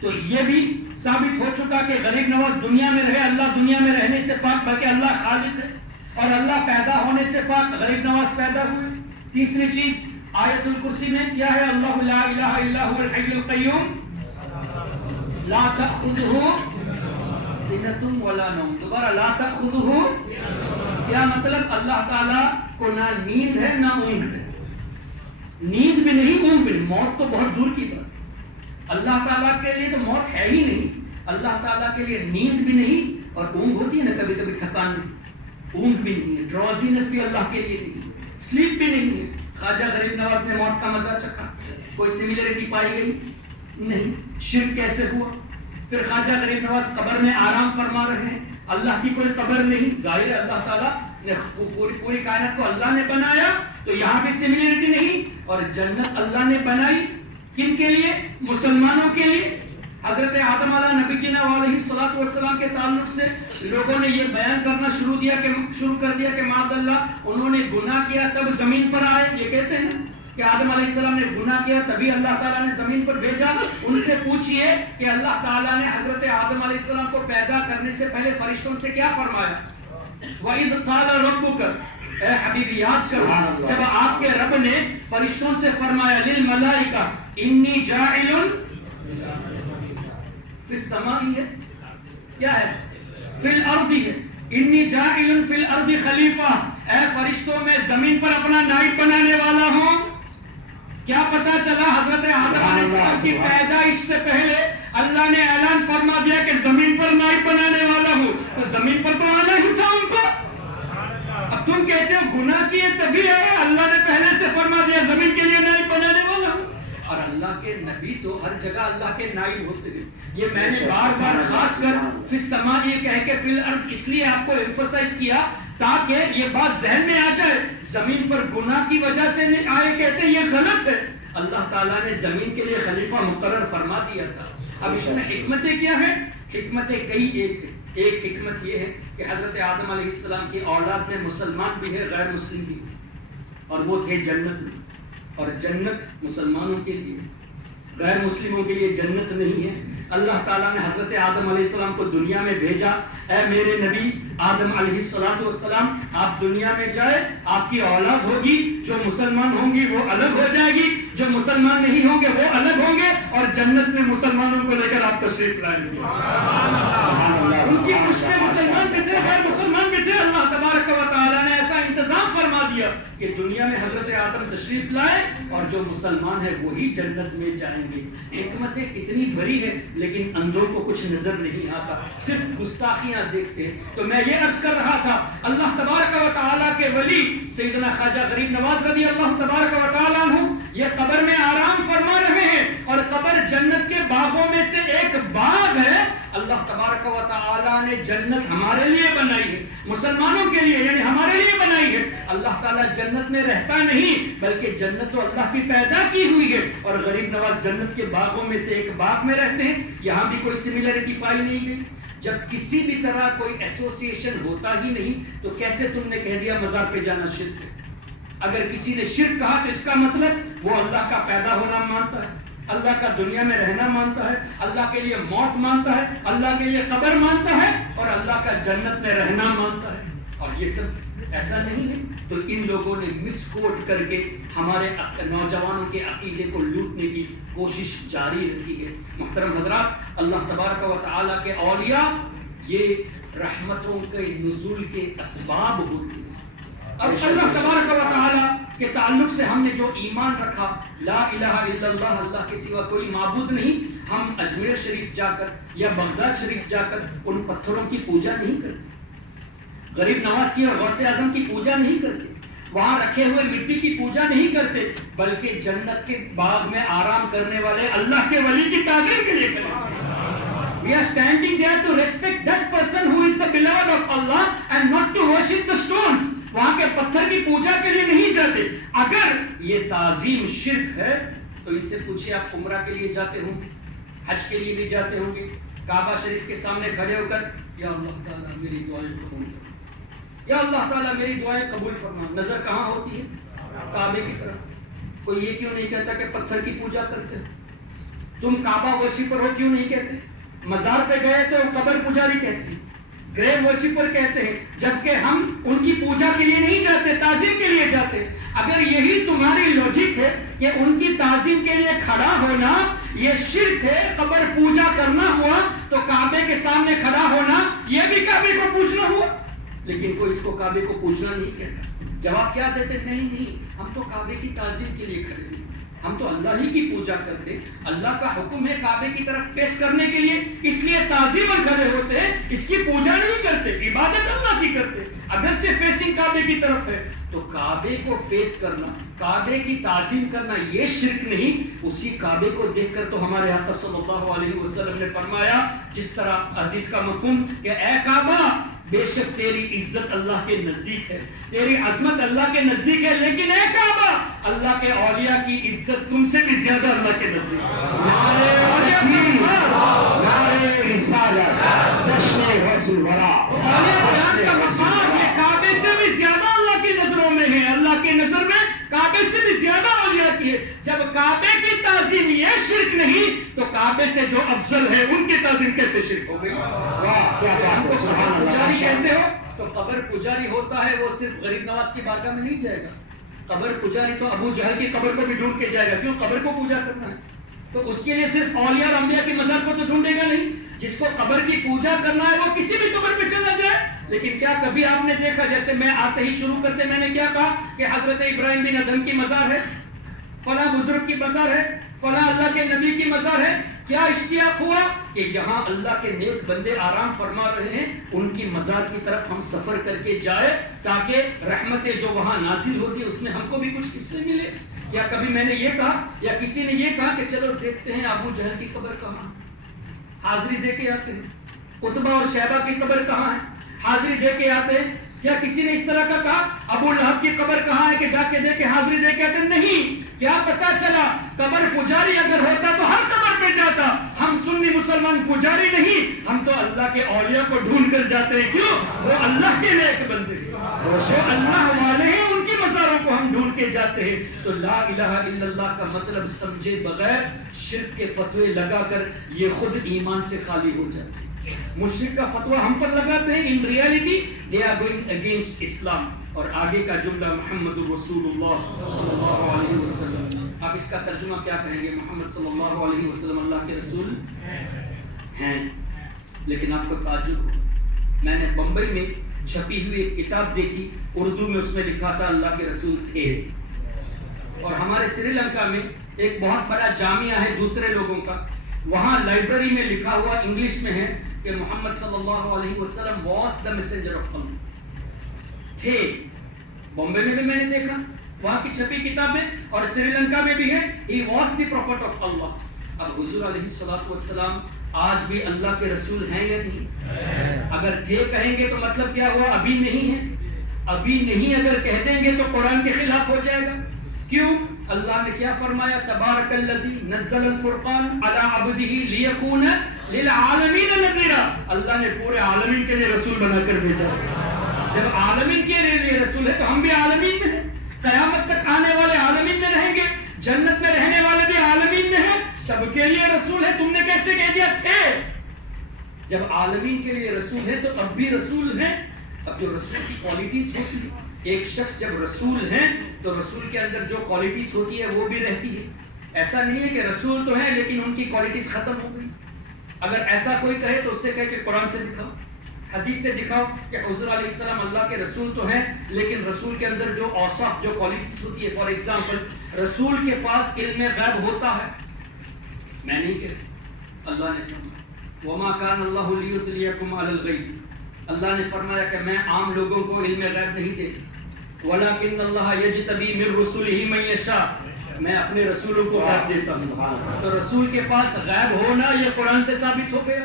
تو یہ بھی ثابت ہو چکا کہ غریب نواز دنیا میں رہے، اللہ دنیا میں رہنے سے پاک، بلکہ اللہ خالق ہے، اور اللہ پیدا ہونے سے پاک، غریب نواز پیدا ہوئے۔ تیسری چیز آیت الکرسی میں کیا ہے؟ اللہ لا الہ الا هو الحی القیوم لا تأخذہ سنۃ ولا نوم۔ دوبارہ لا تأخذہ، کیا مطلب؟ اللہ تعالیٰ کو نہ نیند ہے نہ اونگ ہے، نیند بھی نہیں اونگ بھی نہیں، موت تو بہت دور کی بات، اللہ تعالیٰ کے لیے تو موت ہے ہی نہیں۔ اللہ تعالیٰ کے لیے نیند بھی نہیں، اور اونگ ہوتی ہے نا کبھی کبھی تھکان میں، اونگ بھی نہیں ہے، ڈراؤزینس بھی اللہ کے لیے نہیں ہے، سلیپ بھی نہیں ہے۔ خواجہ غریب نواز نے موت کا مزہ چکھا، کوئی سملیرٹی پائی گئی نہیں۔ شرک کیسے ہوا؟ پھر خواجہ غریب نواز قبر میں آرام فرما رہے ہیں، اللہ کی کوئی قبر نہیں، ظاہر ہے اللہ تعالیٰ نے پوری کائنات کو اللہ نے بنایا، تو یہاں بھی سملیرٹی نہیں۔ اور جنت اللہ نے بنائی کن کے لیے؟ مسلمانوں کے لیے۔ حضرت آدم علیہ نبینا علیہ الصلوۃ والسلام کے تعلق سے لوگوں نے یہ بیان کرنا شروع کر دیا کہ معاذ اللہ انہوں نے گناہ کیا تب زمین پر آئے۔ یہ کہتے ہیں کہ آدم علیہ السلام نے گناہ کیا تبھی اللہ تعالیٰ نے زمین پر بھیجا۔ ان سے پوچھئے کہ اللہ تعالیٰ نے حضرت آدم علیہ السلام کو پیدا کرنے سے پہلے فرشتوں سے کیا فرمایا؟ وَإِذْ قَالَ رَبُّكَ، اے حبیبی یاد کرو جب آپ کے رب نے فرشتوں سے فرمایا للملائکہ انی جاعل فی السماء ہے، کیا ہے؟ فی الارض ہے، انی جاعل فی الارض خلیفہ، اے فرشتوں میں زمین پر اپنا نائب بنانے والا ہوں۔ کیا پتا چلا؟ حضرت آدم علیہ السلام کی پیدائش سے پہلے اللہ نے اعلان فرما دیا کہ زمین پر نائب بنانے والا ہوں، تو زمین پر تو آنا ہی تھا ان کو۔ اب تم کہتے ہو گناہ کیے تبھی ہے، اللہ نے پہلے سے فرما دیا زمین کے لیے نائب بنانے والا ہوں۔ اور اللہ کے نبی تو ہر جگہ اللہ کے نائب ہوتے ہیں۔ یہ میں نے بار بار خاص کر فی السماء یہ کہہ کے فی الارض اس لیے آپ کو ایمفسائز کیا تاکہ یہ بات ذہن میں آ جائے، زمین پر گناہ کی وجہ سے نہیں آئے، کہتے ہیں یہ غلط ہے۔ اللہ تعالیٰ نے زمین کے لیے خلیفہ مقرر فرما دیا تھا۔ اب اس میں حکمتیں کیا ہیں؟ حکمتیں کئی، ایک حکمت یہ ہے کہ حضرت آدم علیہ السلام کی اولاد میں مسلمان بھی ہے، غیر مسلم بھی ہے، اور وہ تھے جنت میں، اور جنت مسلمانوں کے لیے، غیر مسلموں کے لیے جنت نہیں ہے۔ اللہ تعالیٰ نے حضرت آدم علیہ السلام کو دنیا میں بھیجا، اے میرے نبی آدم علیہ السلام آپ دنیا میں جائے، آپ کی اولاد ہوگی، جو مسلمان ہوں گی وہ الگ ہو جائے گی، جو مسلمان نہیں ہوں گے وہ الگ ہوں گے، اور جنت میں مسلمانوں کو لے کر آپ تشریف لائیں گے۔ ان کی پشتیں مسلمان بھی تھے، غیر مسلمان بھی تھے، اللہ تبارک و تعالیٰ نے ایسا انتظام فرما دیا کہ دنیا میں حضرت آدم تشریف لائے، اور جو مسلمان ہے وہی جنت میں جائیں گے۔ حکمتیں اتنی بڑی ہے لیکن اندھوں کو کچھ نظر نہیں آتا، صرف گستاخیاں دیکھتے ہیں۔ تو میں یہ عرض کر رہا تھا، اللہ تبارک و تعالیٰ کے ولی سیدنا خواجہ غریب نواز رضی اللہ تبارک و تعالیٰ عنہ یہ قبر میں آرام فرما رہے ہیں، اور قبر جنت کے باغوں میں سے ایک باغ ہے۔ اللہ تبارک و تعالیٰ نے جنت ہمارے لیے بنائی ہے، مسلمانوں کے لیے، یعنی ہمارے لیے بنائی ہے۔ اللہ تعالیٰ جنت میں رہتا نہیں، بلکہ جنت تو اللہ کی پیدا کی ہوئی ہے، اور غریب نواز جنت کے باغوں میں سے ایک باغ میں رہتے ہیں۔ یہاں بھی کوئی سملیرٹی پائی نہیں گئی۔ جب کسی بھی طرح کوئی ایسوسیشن ہوتا ہی نہیں تو کیسے تم نے کہہ دیا مزار پہ جانا شرک ہے؟ اگر کسی نے شرک کہا تو اس کا مطلب وہ اللہ کا پیدا ہونا مانتا ہے، اللہ کا دنیا میں رہنا مانتا ہے، اللہ کے لیے موت مانتا ہے، اللہ کے لیے قبر مانتا ہے، اور اللہ کا جنت میں رہنا مانتا ہے، اور یہ سب ایسا نہیں ہے، تو ان لوگوں نے مس کوٹ کر کے ہمارے نوجوانوں کے عقیدے کو لوٹنے کی کوشش جاری رکھی ہے۔ محترم حضرات، اللہ تبارک و تعالیٰ کے اولیاء یہ رحمتوں کے نزول کے اسباب ہوتے ہیں۔ اب اللہ تبارک و تعالیٰ کے تعلق سے ہم نے جو ایمان رکھا، لا الہ الا اللہ، اللہ کے سوا کوئی معبود نہیں، ہم اجمیر شریف جا کر یا بغداد شریف جا کر ان پتھروں کی پوجا نہیں کرتے، غریب نواز کی اور غوث اعظم کی پوجا نہیں کرتے، وہاں رکھے ہوئے مٹی کی پوجا نہیں کرتے، بلکہ جنت کے باغ میں آرام کرنے والے اللہ کے ولی کی تعظیم کے لیے کرتے۔ We are standing there to respect that person who is the beloved of Allah and not to worship the stones. وہاں کے پتھر کی پوجا کے لیے نہیں جاتے۔ اگر یہ تعظیم شرک ہے تو ان سے پوچھیں، آپ عمرہ کے لیے جاتے ہوں، حج کے لیے بھی جاتے ہوں گے، کعبہ شریف کے سامنے کھڑے ہو کر یا اللہ تعالیٰ میری دعائیں قبول فرما، یا اللہ تعالیٰ میری دعائیں قبول فرما، نظر کہاں ہوتی ہے؟ کعبے کی طرف۔ کوئی یہ کیوں نہیں کہتا کہ پتھر کی پوجا کرتے تم کعبہ ورشپر ہو؟ کیوں نہیں کہتے؟ مزار پہ گئے تو قبر پجاری کہتے ہیں، گریو ورشپر کہتے ہیں، جبکہ ہم ان کی پوجا کے لیے نہیں جاتے، تعظیم کے لیے جاتے۔ اگر یہی تمہاری لوجک ہے کہ ان کی تعظیم کے لیے کھڑا ہونا یہ شرک ہے، قبر پوجا کرنا ہوا، تو کعبے کے سامنے کھڑا ہونا یہ بھی کعبے کو پوجنا ہوا۔ لیکن کوئی اس کو کعبے کو پوجنا نہیں کہتا۔ جواب کیا دیتے؟ نہیں، ہم تو کعبے کی تعظیم کے لیے کھڑے ہیں، ہم تو اللہ ہی کی پوجا کرتے، اللہ کا حکم ہے کعبے کی طرف فیس کرنے کے لیے، اس لیے تعظیماً کھڑے ہوتے ہیں، اس کی پوجا نہیں کرتے، عبادت اللہ کی کرتے۔ اگرچہ فیسنگ کعبے کی طرف ہے تو کعبے کو فیس کرنا، کعبے کی تعظیم کرنا یہ شرک نہیں۔ اسی کعبے کو دیکھ کر تو ہمارے آقا صلی اللہ علیہ وسلم نے فرمایا، جس طرح حدیث کا مفہوم کہ اے کعبہ، بے شک تیری عزت اللہ کے نزدیک ہے، تیری عظمت اللہ کے نزدیک ہے، لیکن اے کعبہ، اللہ کے اولیاء کی عزت تم سے بھی زیادہ اللہ کے نزدیک ہے۔ کعبے سے بھی زیادہ اللہ کی نظروں میں ہے، اللہ کی نظر میں کعبے سے بھی زیادہ اولیاء کی ہے۔ جب کعبے کی تعظیم یہ شرک نہیں تو کعبے سے جو افضل ہے ان کی تعظیم کیسے شرک ہو گئی؟ پجاری کہتے ہو تو قبر پجاری ہوتا ہے، وہ صرف غریب نواز کی بارگاہ میں نہیں جائے گا، قبر پجاری تو ابو جہل کی قبر کو بھی ڈھونڈ کے جائے گا، کیوں؟ قبر کو پوجا کرنا ہے، تو اس کے لیے صرف اولیاء اور انبیاء کی مزار کو تو ڈھونڈے گا نہیں۔ جس کو قبر کی پوجا کرنا ہے وہ کسی بھی قبر پہ چلا جائے۔ لیکن کیا کبھی آپ نے دیکھا، جیسے میں آتے ہی شروع کرتے میں نے کیا کہا کہ حضرت ابراہیم بن ادھم کی مزار ہے، فلاں بزرگ کی مزار ہے، فلاں اللہ کے نبی کی مزار ہے، کیا اشتیاق ہوا کہ یہاں اللہ کے نیک بندے آرام فرما رہے ہیں، ان کی مزار کی طرف ہم سفر کر کے جائے تاکہ رحمتیں جو وہاں نازل ہوتی ہے اس میں ہم کو بھی کچھ حصے ملے۔ یا کبھی میں نے یہ کہا یا کسی نے یہ کہا کہ چلو دیکھتے ہیں ابو جہل کی قبر کہاں، حاضری دے کے آتے ہیں، عتبہ اور شیبہ کی قبر کہاں ہے، حاضری دے کے آتے ہیں۔ یا کسی نے اس طرح کا کہا ابو لہب کی قبر کہاں ہے کہ جا کے دیکھے، حاضری دے کے آتے ہیں؟ نہیں۔ کیا پتا چلا قبر پجاری اگر ہوتا تو ہر قبر پہ جاتا۔ ہم سنی مسلمان پجاری نہیں، ہم تو اللہ کے اولیاء کو ڈھونڈ کر جاتے ہیں، کیوں؟ وہ اللہ کے نیک بندے ہیں، وہ اللہ والے ہیں، ان کی مزاروں کو ہم ڈھونڈ کے جاتے ہیں۔ تو لا الہ الا اللہ کا مطلب سمجھے بغیر شرک کے فتوے لگا کر یہ خود ایمان سے خالی ہو جاتے ہیں۔ مشرک کا فتویٰ ہم پر لگاتے ہیں، in reality they are going against Islam. اور آگے کا جملہ محمد رسول اللہ صلی اللہ علیہ وسلم، آپ اس کا ترجمہ کیا کہیں گے؟ محمد صلی اللہ علیہ وسلم اللہ کے رسول ہیں۔ لیکن آپ کو تعجب ہو، میں نے بمبئی میں چھپی ہوئی ایک کتاب دیکھی، اردو میں اس میں لکھا تھا اللہ کے رسول تھے، اور ہمارے سری لنکا میں ایک بہت بڑا جامعہ ہے دوسرے لوگوں کا، وہاں لائبریری میں لکھا ہوا انگلش میں ہے کہ محمد صلی اللہ علیہ وسلم واز دا میسنجر آف اللہ، تھے۔ بامبے میں بھی میں نے دیکھا، وہاں کی چھپی کتابیں، اور سری لنکا میں بھی ہے he was the prophet of Allah. اب حضور علیہ الصلوۃ والسلام آج بھی اللہ کے رسول ہیں یا نہیں؟ اگر تھے کہیں گے تو مطلب کیا ہوا؟ ابھی نہیں ہے۔ ابھی نہیں اگر کہہ دیں گے تو قرآن کے خلاف ہو جائے گا۔ کیوں؟ اللہ نے کیا فرمایا؟ تبارک الذی نزل الفرقان علی عبدہ لیکون للعالمین نذیرا۔ اللہ نے پورے عالمین کے لیے رسول بنا کر بھیجا۔ جب عالمین کے لیے رسول ہے تو ہم بھی عالمین میں ہیں، قیامت تک آنے والے عالمین میں رہیں گے، جنت میں رہنے والے بھی عالمین میں ہیں، سب کے لیے رسول ہے، تم نے کیسے کہہ دیا تھے؟ جب عالمین کے لیے رسول ہے تو اب بھی رسول ہیں۔ اب جو رسول کی کوالٹیز ہوتی ہے، ایک شخص جب رسول ہیں تو رسول کے اندر جو کوالٹیز ہوتی ہے وہ بھی رہتی ہے۔ ایسا نہیں ہے کہ رسول تو ہیں لیکن ان کی کوالٹیز ختم ہو گئی۔ اگر ایسا کوئی کہے تو اس سے کہے کہ قرآن سے دکھاؤ، حدیث سے دکھاؤ کہ حضور علیہ السلام اللہ کے رسول تو ہیں لیکن رسول کے اندر جو اوصاف، جو کوالٹیز ہوتی ہے، فار ایگزامپل رسول کے پاس علم غیب ہوتا ہے، میں نہیں کہتا، اللہ نے فرمایا وما کان اللہ لیطلعکم علی الغیب، اللہ نے فرمایا کہ میں عام لوگوں کو علم غیب نہیں دیتا، ولکن اللہ یجتبی من رسلہ من یشاء، میں اپنے رسولوں کو غیب دیتا ہوں۔ تو رسول کے پاس غیب ہونا یہ قرآن سے ثابت ہو گیا۔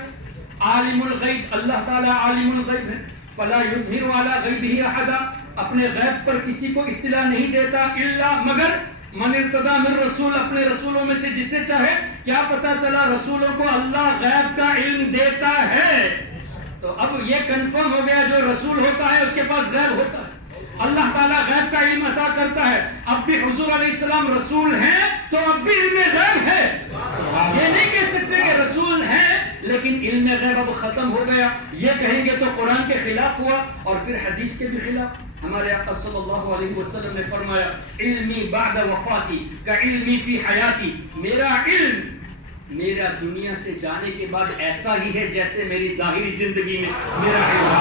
عالم الغیب، اللہ تعالیٰ عالم الغیب ہے، فلا یظہر علی غیبہ احدا، اپنے غیب پر کسی کو اطلاع نہیں دیتا، الا مگر من ارتضی من رسول، اپنے رسولوں میں سے جسے چاہے۔ کیا پتا چلا رسولوں کو اللہ غیب کا علم دیتا ہے، تو اب یہ کنفرم ہو گیا جو رسول ہوتا ہے اس کے پاس غیب ہوتا ہے، اللہ تعالیٰ غیب کا علم عطا کرتا ہے۔ اب بھی حضور علیہ السلام رسول ہیں تو اب بھی علم غیب ہے، یہ نہیں کہہ سکتے کہ رسول ہیں لیکن علم غیب اب ختم ہو گیا، یہ کہیں گے تو قرآن کے خلاف ہوا اور پھر حدیث کے بھی خلاف۔ ہمارے آقا صلی اللہ علیہ وسلم نے فرمایا علمی بعد وفاتی کا علمی فی حیاتی، میرا علم میرا دنیا سے جانے کے بعد ایسا ہی ہے جیسے میری ظاہری زندگی میں میرا علم۔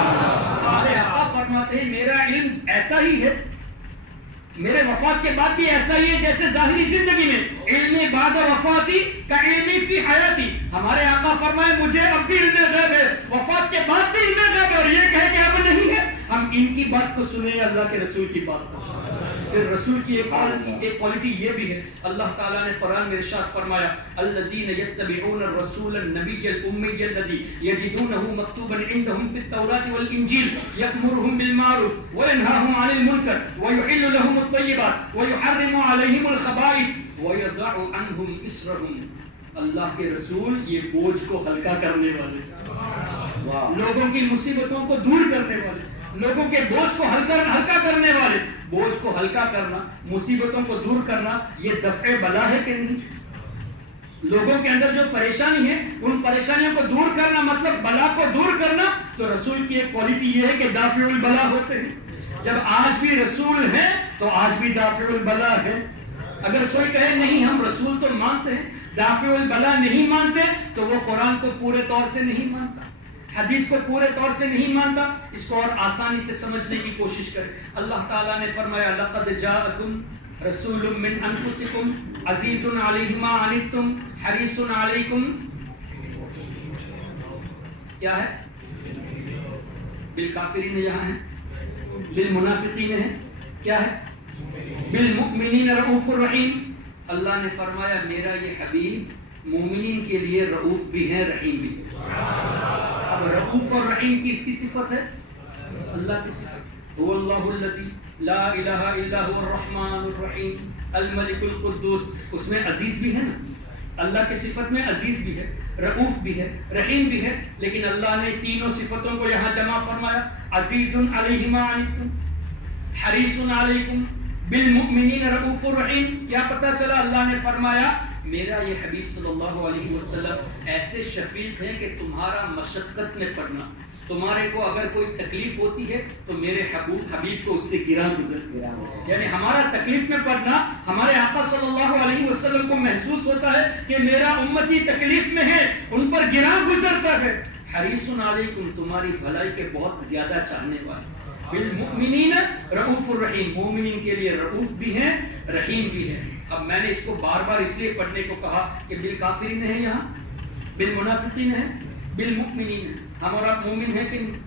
ہمارے آقا فرماتے ہیں میرا علم ایسا ہی ہے، میرے وفات کے بعد بھی ایسا ہی ہے جیسے ظاہری زندگی میں، علم بعد وفاتی کا علمی فی حیاتی۔ ہمارے آقا فرمائے مجھے اب بھی علم غیب ہے، وفات کے بعد بھی علم غیب ہے، اور یہ کہے کہ اب نہیں ہے۔ ہم ان کی بات کو سنیں، اللہ کے رسول کی بات کو سنیں۔ پھر رسول کی ایک کوالٹی یہ بھی ہے، اللہ تعالیٰ نے قرآن میں ارشاد فرمایا الذین یتبعون الرسول النبی الامی الذی یجدونہ مکتوبا عندهم فی التوراۃ والانجیل یأمرهم بالمعروف وینہاہم عن المنکر ویحل لهم الطیبات ویحرم علیہم الخبائث ویضع عنہم اصرہم۔ اللہ کے رسول یہ بوجھ کو ہلکا کرنے والے، لوگوں کی مصیبتوں کو دور کرنے والے، لوگوں کے بوجھ کو ہلکا کرنے والے۔ بوجھ کو ہلکا کرنا، مصیبتوں کو دور کرنا، یہ دفع بلا ہے کہ نہیں؟ لوگوں کے اندر جو پریشانی ہے ان پریشانیوں کو دور کرنا مطلب بلا کو دور کرنا۔ تو رسول کی ایک کوالٹی یہ ہے کہ دافع البلا ہوتے ہیں۔ جب آج بھی رسول ہیں تو آج بھی دافع البلا ہے۔ اگر کوئی کہے نہیں ہم رسول تو مانتے ہیں، دافع البلا نہیں مانتے، تو وہ قرآن کو پورے طور سے نہیں مانتا، حدیث کو پورے طور سے نہیں مانتا۔ اس کو اور آسانی سے سمجھنے کی کوشش کرے۔ اللہ تعالیٰ نے فرمایا لقد جاءکم رسول من انفسکم عزیز علیہ ما عنتم حریص علیکم، کیا ہے؟ بالکافرین یہاں ہے، بالمنافقین ہے، کیا ہے؟ بالمؤمنین رؤوف الرحیم۔ اللہ نے فرمایا میرا یہ حبیب مومنین کے لیے رؤوف بھی ہے، رحیم بھی ہے۔ اب رؤوف اور رحیم کس کی صفت ہے؟ اللہ کی صفت۔ هو اللہ الذی لا الہ الا هو الرحمن الرحیم الملک القدوس، اس میں عزیز بھی ہے نا، اللہ کی صفت میں عزیز بھی ہے، رؤوف بھی ہے، رحیم بھی ہے، لیکن اللہ نے تینوں صفتوں کو یہاں جمع فرمایا۔ عزیز علیہ ما عنتم حریص علیکم بالمؤمنین رؤوف الرحیم۔ کیا پتہ چلا؟ اللہ نے فرمایا میرا یہ حبیب صلی اللہ علیہ وسلم ایسے شفیق ہیں کہ تمہارا مشقت میں پڑنا، تمہارے کو اگر کوئی تکلیف ہوتی ہے تو میرے حبیب کو اس سے گرا گزر، یعنی ہمارا تکلیف میں پڑنا ہمارے آقا صلی اللہ علیہ وسلم کو محسوس ہوتا ہے کہ میرا امتی تکلیف میں ہے، ان پر گرا گزرتا ہے۔ حریص علیکم، تمہاری بھلائی کے بہت زیادہ چاہنے والے۔ بالمؤمنین رؤوف الرحیم، مومنین کے لیے رؤوف بھی ہیں، رحیم بھی ہے۔ اب میں نے اس کو بار بار اس لیے پڑھنے کو کہا کہ بالکافرین ہے، یہاں بالمنافقین ہے، بالمؤمنین ہے۔ ہم اور آپ مومن ہیں کہ نہیں؟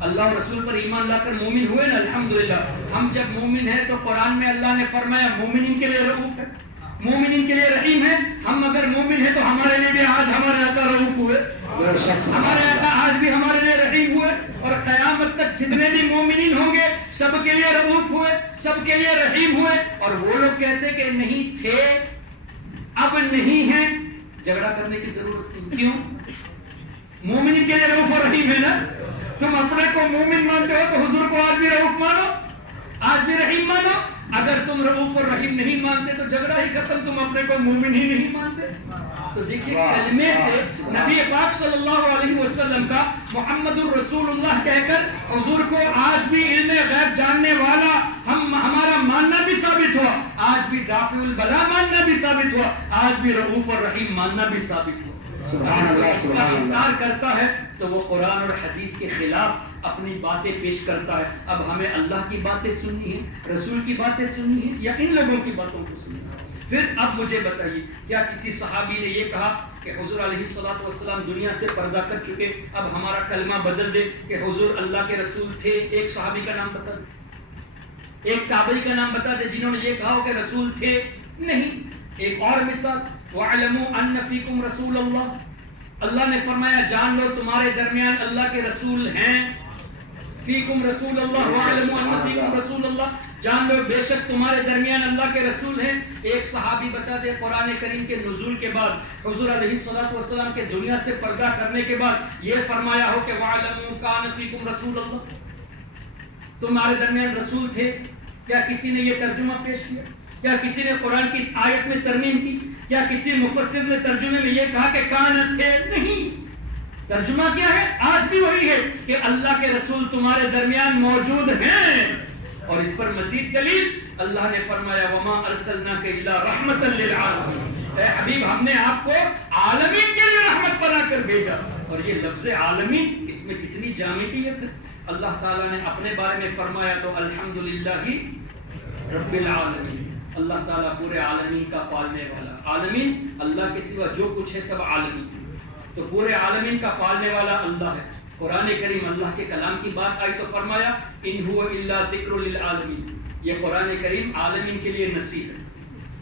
اللہ اور رسول پر ایمان لا کر مومن ہوئے نا، الحمدللہ۔ ہم جب مومن ہیں تو قرآن میں اللہ نے فرمایا مومنین کے لیے رؤوف ہے، مومنین کے لیے رحیم ہے۔ ہم اگر مومن ہیں تو ہمارے لیے بھی آج ہمارے آقا رؤوف ہوئے، ہمارے آقا آج بھی ہمارے لیے رحیم ہوئے، اور قیامت تک جتنے بھی مومنین ہوں گے سب کے لیے رؤوف ہوئے، سب کے لیے رحیم ہوئے۔ اور وہ لوگ کہتے کہ نہیں تھے اب نہیں ہیں، جھگڑا کرنے کی ضرورت نہیں۔ کیوں؟ مومن کے لیے رؤوف اور رحیم ہے نا۔ تم اپنے کو مومن مانتے ہو تو حضور کو آج بھی رؤوف مانو، آج بھی رحیم مانو۔ اگر تم رؤوف اور رحیم نہیں مانتے تو جھگڑا ہی ختم، تم اپنے کو مومن ہی نہیں مانتے۔ تو دیکھیے کلمے سے نبی پاک صلی اللہ علیہ وسلم کا محمد الرسول اللہ کہہ کر حضور کو آج بھی علم غیب جاننے والا ہمارا ماننا بھی ثابت ہوا، آج بھی دافع البلا ماننا بھی ثابت ہوا، آج بھی رؤوف الرحیم ماننا بھی ثابت ہوا۔ سبحان اللہ، اس کا انکار کرتا ہے تو وہ قرآن اور حدیث کے خلاف اپنی باتیں پیش کرتا ہے۔ اب ہمیں اللہ کی باتیں سننی ہے، رسول کی باتیں سننی ہے، یا ان لوگوں کی باتوں کو سننی ہے؟ پھر اب مجھے بتائیے، کیا کسی صحابی نے یہ کہا کہ حضور علیہ الصلوۃ والسلام دنیا سے پردہ کر چکے، اب ہمارا کلمہ بدل دے کہ حضور اللہ کے رسول تھے؟ ایک صحابی کا نام بتا دے، ایک تابعی کا نام بتا دے جنہوں نے یہ کہا ہو کہ رسول تھے؟ نہیں۔ ایک اور مثال، وَاعْلَمُوا أَنَّ فِيكُمْ رَسُولَ اللَّهِ، اللہ نے فرمایا جان لو تمہارے درمیان اللہ کے رسول ہیں۔ فیکم رسول اللہ، وَاعْلَمُوا أَنَّ فِيكُمْ رَسُولَ اللَّهِ، جان لو بے شک تمہارے درمیان اللہ کے رسول ہیں۔ ایک صحابی بتا دے قرآن کریم کے نزول کے بعد حضور علیہ الصلوۃ والسلام کے دنیا سے پردہ کرنے کے بعد یہ فرمایا ہو کہ وَاعْلَمُوا كَانَ فِيكُمْ رَسُولَ اللَّهِ، تمہارے درمیان رسول تھے؟ کیا کسی نے یہ ترجمہ پیش کیا؟ کیا کسی نے قرآن کی اس آیت میں ترمیم کی؟ کیا کسی مفسر نے ترجمے میں یہ کہا کہ کان تھے؟ نہیں۔ ترجمہ کیا ہے؟ آج بھی وہی ہے کہ اللہ کے رسول تمہارے درمیان موجود ہیں۔ اور اس پر مزید دلیل اللہ نے فرمایا وما ارسلناک الا رحمتا للعالمین، اے حبیب ہم نے آپ کو عالمین کے لیے رحمت بنا کر بھیجا۔ اور یہ لفظ عالمین، اس میں کتنی جامعیت ہے۔ اللہ تعالیٰ نے اپنے بارے میں فرمایا تو الحمدللہ رب العالمین، اللہ تعالیٰ پورے عالمین کا پالنے والا۔ عالمین اللہ کے سوا جو کچھ ہے سب عالمین، تو پورے عالمین کا پالنے والا اللہ ہے۔ قرآن کریم اللہ کے کلام کی بات آئی تو فرمایا ان هو الا ذکر للعالمین، یہ قرآن کریم عالمین کے لیے نصیحت ہے،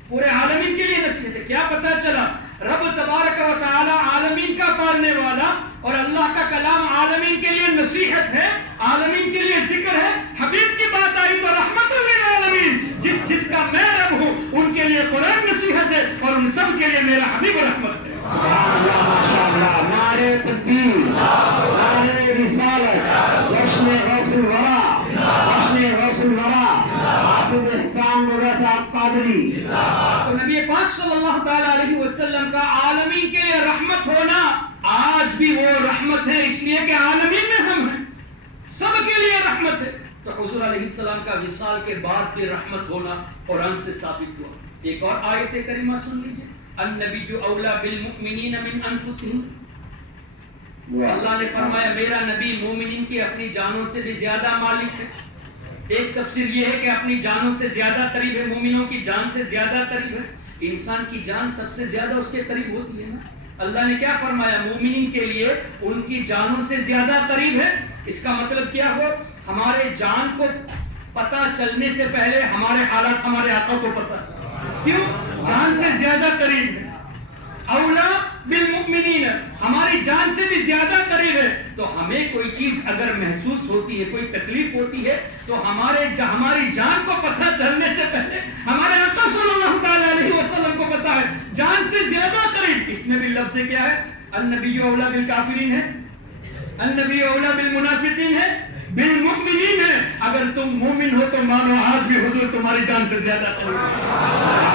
پورے عالمین کے لیے نصیحت ہے۔ کیا پتہ چلا؟ رب تبارک و تعالی عالمین کا پالنے والا، اور اللہ کا کلام عالمین کے لیے نصیحت ہے، عالمین کے لیے ذکر ہے۔ حبیب کی بات آئی تو رحمت للعالمین، جس کا میں رب ہوں ان کے لیے قرآن نصیحت ہے، اور ان سب کے لیے میرا حبیب رحمت ہے۔ سبحان اللہ، ماشاءاللہ، نعرہ تکبیر، نعرہ رسالت، جشن غوث الورا، جشن غوث الورا، حافظ احسان مرزا صاحب قادری۔ تو نبی پاک صلی اللہ تعالی علیہ وسلم کا عالمین کے لیے رحمت ہونا آج بھی وہ رحمت ہے، اس لیے کہ عالمین میں ہم ہیں، سب کے لیے رحمت ہے۔ تو حضور علیہ السلام کا وصال کے بعد بھی رحمت ہونا قرآن سے ثابت ہوا۔ ایک اور آیت کریمہ سن لیجیے، النبی اولیٰ بالمؤمنین من انفسہم، اللہ نے فرمایا میرا نبی مومنین کی اپنی جانوں سے بھی زیادہ مالک ہے۔ ایک تفسیر یہ ہے کہ اپنی جانوں سے زیادہ قریب ہے، مومنوں کی جان سے زیادہ قریب ہے۔ انسان کی جان سب سے زیادہ اس کے قریب ہوتی ہے نا۔ اللہ نے کیا فرمایا؟ مومنین کے لیے ان کی جانوں سے زیادہ قریب ہے۔ اس کا مطلب کیا ہو؟ ہمارے جان کو پتہ چلنے سے پہلے ہمارے حالات ہمارے آقا کو پتہ ہے۔ کیوں؟ جان سے زیادہ قریب ہے۔ اولا بالمؤمنین، ہماری جان سے بھی زیادہ قریب ہے۔ تو ہمیں کوئی چیز اگر محسوس ہوتی ہے، کوئی تکلیف ہوتی ہے، تو ہماری جان کو پتہ چلنے سے پہلے ہمارے آقا صلی اللہ تعالی علیہ وسلم کو پتہ ہے، جان سے زیادہ قریب۔ اس میں بھی لفظ کیا ہے؟ النبی اولا بالکافرین ہے، النبی اولا بالمنافقین ہے، بالمؤمنین ہے۔ اگر تم مومن ہو تو مانو آج بھی حضور تمہاری جان سے زیادہ قریب ہے۔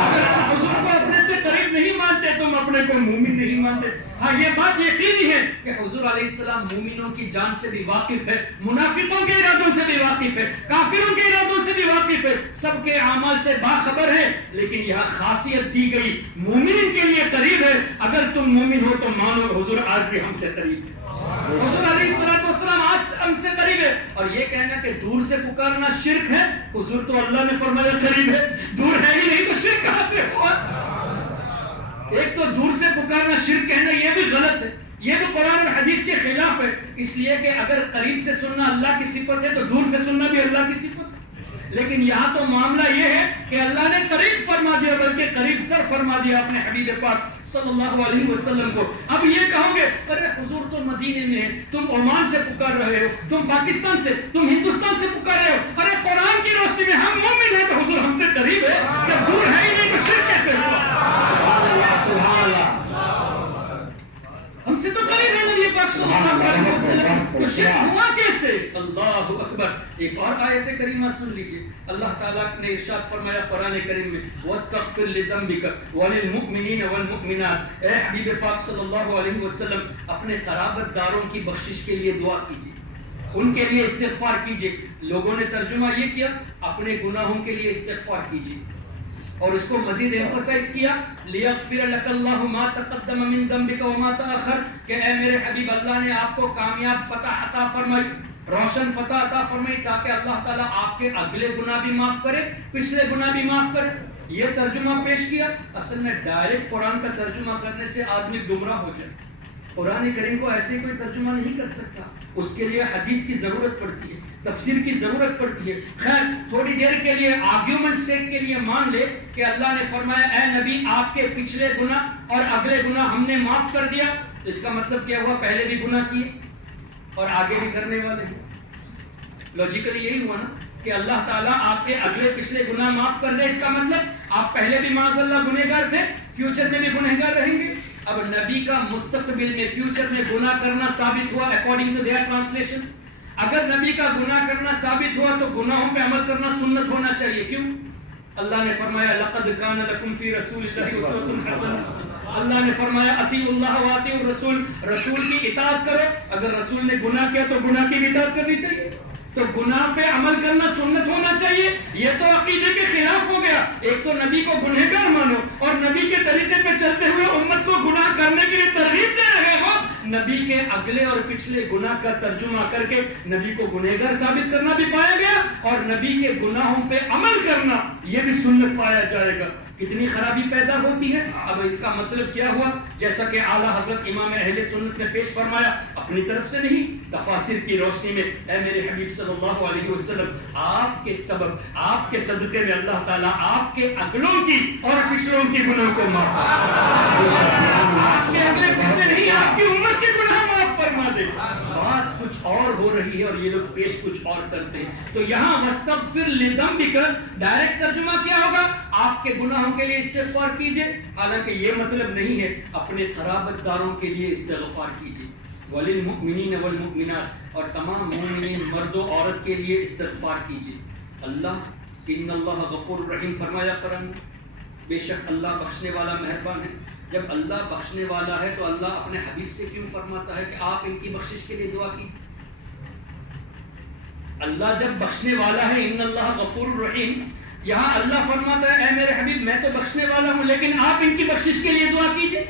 اگر حضور کو اپنے سے قریب نہیں مانتے، تم اپنے کو مومن نہیں مانتے۔ ہاں یہ بات یقینی ہے کہ حضور علیہ السلام مومنوں کی جان سے بھی واقف ہے، منافقوں کے ارادوں سے بھی واقف ہے، کافروں کے ارادوں سے بھی واقف ہے، سب کے اعمال سے باخبر ہے۔ لیکن یہاں خاصیت دی گئی مومن کے لیے قریب ہے۔ اگر تم مومن ہو تو مانو حضور آج بھی ہم سے قریب ہے، حضور علیہ السلام آج ہم سے قریب ہے۔ اور یہ کہنا کہ دور سے پکارنا شرک ہے، حضور تو اللہ نے فرمایا قریب ہے، دور ہے ہی نہیں تو شرک کہاں سے ہوا؟ ایک تو دور سے پکارنا شرک کہنا یہ بھی غلط ہے، یہ تو قرآن اور حدیث کے خلاف ہے، اس لیے کہ اگر قریب سے سننا اللہ کی صفت ہے تو دور سے سننا بھی اللہ کی صفت ہے۔ لیکن یہاں تو معاملہ یہ ہے کہ اللہ نے قریب فرما دیا، بلکہ قریب تر فرما دیا اپنے حبیب پاک صلی اللہ علیہ وسلم کو۔ اب یہ کہو گے ارے حضور تو مدینے میں ہیں، تم عمان سے پکار رہے ہو، تم پاکستان سے، تم ہندوستان سے پکار رہے ہو، ارے قرآن کی روشنی میں ہم مومن ہیں تو حضور ہم سے قریب ہے، جب دور ہے ہی نہیں تو شرک کیسے ہوا؟ سبحان اللہ، ہم سے تو قریب ہے نبی پاک صلی اللہ علیہ وسلم، تو شرک ہوا کیسے؟ اللہ اکبر. ایک اور آیت کریمہ سن لیجیے. اللہ تعالیٰ نے ارشاد فرمایا قرآن کریم میں وَاسْتَغْفِرْ لِذَنْبِكَ وَلِلْمُؤْمِنِينَ وَالْمُؤْمِنَاتِ. اے حبیب پاک صلی اللہ علیہ وسلم اپنے قرابت داروں کی بخشش کے لیے دعا کیجیے, ان کے لیے استغفار کیجیے. لوگوں نے ترجمہ یہ کیا اپنے گناہوں کے لیے استغفار کیجیے, اور اس کو مزید ایمفسائز کیا لِيَغْفِرَ لَكَ اللَّهُ مَا تَقَدَّمَ مِن ذَنْبِكَ وَمَا تَأَخَّرَ, کہ اے میرے حبیب اللہ نے آپ کو کامیاب فتح عطا فرمائی, روشن فتح عطا فرمائی, تاکہ اللہ تعالیٰ آپ کے اگلے گناہ بھی معاف کرے, پچھلے گناہ بھی معاف کرے. یہ ترجمہ پیش کیا. اصل میں ڈائریکٹ قرآن کا ترجمہ کرنے سے آدمی گمراہ ہو جائے. قرآن کریم کو ایسے کوئی ترجمہ نہیں کر سکتا, اس کے لیے حدیث کی ضرورت پڑتی ہے, تفسیر کی ضرورت پڑتی ہے. خیر تھوڑی دیر کے لیے آرگیومنٹ سیک کے لیے مان لے کہ اللہ نے فرمایا اے نبی آپ کے پچھلے گناہ اور اگلے گناہ ہم نے معاف کر دیا, تو اس کا مطلب کیا ہوا؟ پہلے بھی گناہ کیے اور آگے بھی کرنے والے ہیں. لاجیکلی یہی ہوا نا کہ اللہ تعالیٰ آپ کے اگلے پچھلے گناہ معاف کر دے, اس کا مطلب آپ پہلے بھی معاذ اللہ گنہگار تھے, فیوچر میں بھی گنہگار رہیں گے. اب نبی کا مستقبل میں فیوچر میں گناہ کرنا ثابت ہوا اکارڈنگ ٹو دیئر ٹرانسلیشن. اگر نبی کا گناہ کرنا ثابت ہوا تو گناہوں پہ عمل کرنا سنت ہونا چاہیے. کیوں؟ اللہ نے فرمایا لقد کان لکم فی رسول اللہ اسوۃ حسنہ. اللہ نے فرمایا اطیعوا اللہ واطیعوا الرسول, رسول کی اطاعت کرو. اگر رسول نے گناہ کیا تو گناہ کی بھی اطاعت کرنی چاہیے. تو گناہ پہ عمل کرنا سنت ہونا چاہیے. یہ تو عقیدے کے خلاف ہو گیا. ایک تو نبی کو گنہگار مانو اور نبی کے طریقے پہ چلتے ہوئے امت کو گناہ کرنے کے لیے ترغیب دے رہے ہو. نبی کے اگلے اور پچھلے گناہ کا ترجمہ کر کے نبی کو گنہگار ثابت کرنا بھی پایا گیا, اور نبی کے گناہوں پہ عمل کرنا یہ بھی سنت پایا جائے گا. کتنی خرابی پیدا ہوتی ہے. اب اس کا مطلب کیا ہوا؟ جیسا کہ اعلیٰ حضرت امام اہل سنت نے پیش فرمایا, اپنی طرف سے نہیں, تفاسیر کی روشنی میں, اے میرے حبیب صلی اللہ علیہ وسلم آپ کے سبب, آپ کے صدقے میں اللہ تعالیٰ آپ کے اگلوں کی اور پچھلوں کی گناہ کو معاف آپ کے اگلے پچھلے نہیں, آپ کی امت کے گناہ معاف فرما دے. بات کچھ اور ہو رہی ہے اور یہ لوگ پیش کچھ اور کرتے ہیں. تو یہاں وَاسْتَغْفِرْ لِذَنْبِكَ ڈائریکٹ ترجمہ کیا ہوگا؟ آپ کے گناہوں کے لیے استغفار کیجئے. حالانکہ یہ مطلب نہیں ہے اپنے قرابت داروں کے لیے استغفار کیجئے. وَلِلْمُؤْمِنِينَ وَالْمُؤْمِنَاتِ, اور تمام مومنین مرد و عورت کے لیے استغفار کیجئے. اللہ ان اللہ غفور رحیم فرمایا قرآن, بے شک اللہ بخشنے والا مہربان ہے. جب اللہ بخشنے والا ہے تو اللہ اپنے حبیب سے کیوں فرماتا ہے کہ آپ ان کی بخشش کے لیے دعا کی؟ اللہ جب بخشنے والا ہے ان اللہ غفور رحیم, یہاں اللہ فرماتا ہے اے میرے حبیب میں تو بخشنے والا ہوں, لیکن آپ ان کی بخشش کے لیے دعا کیجئے,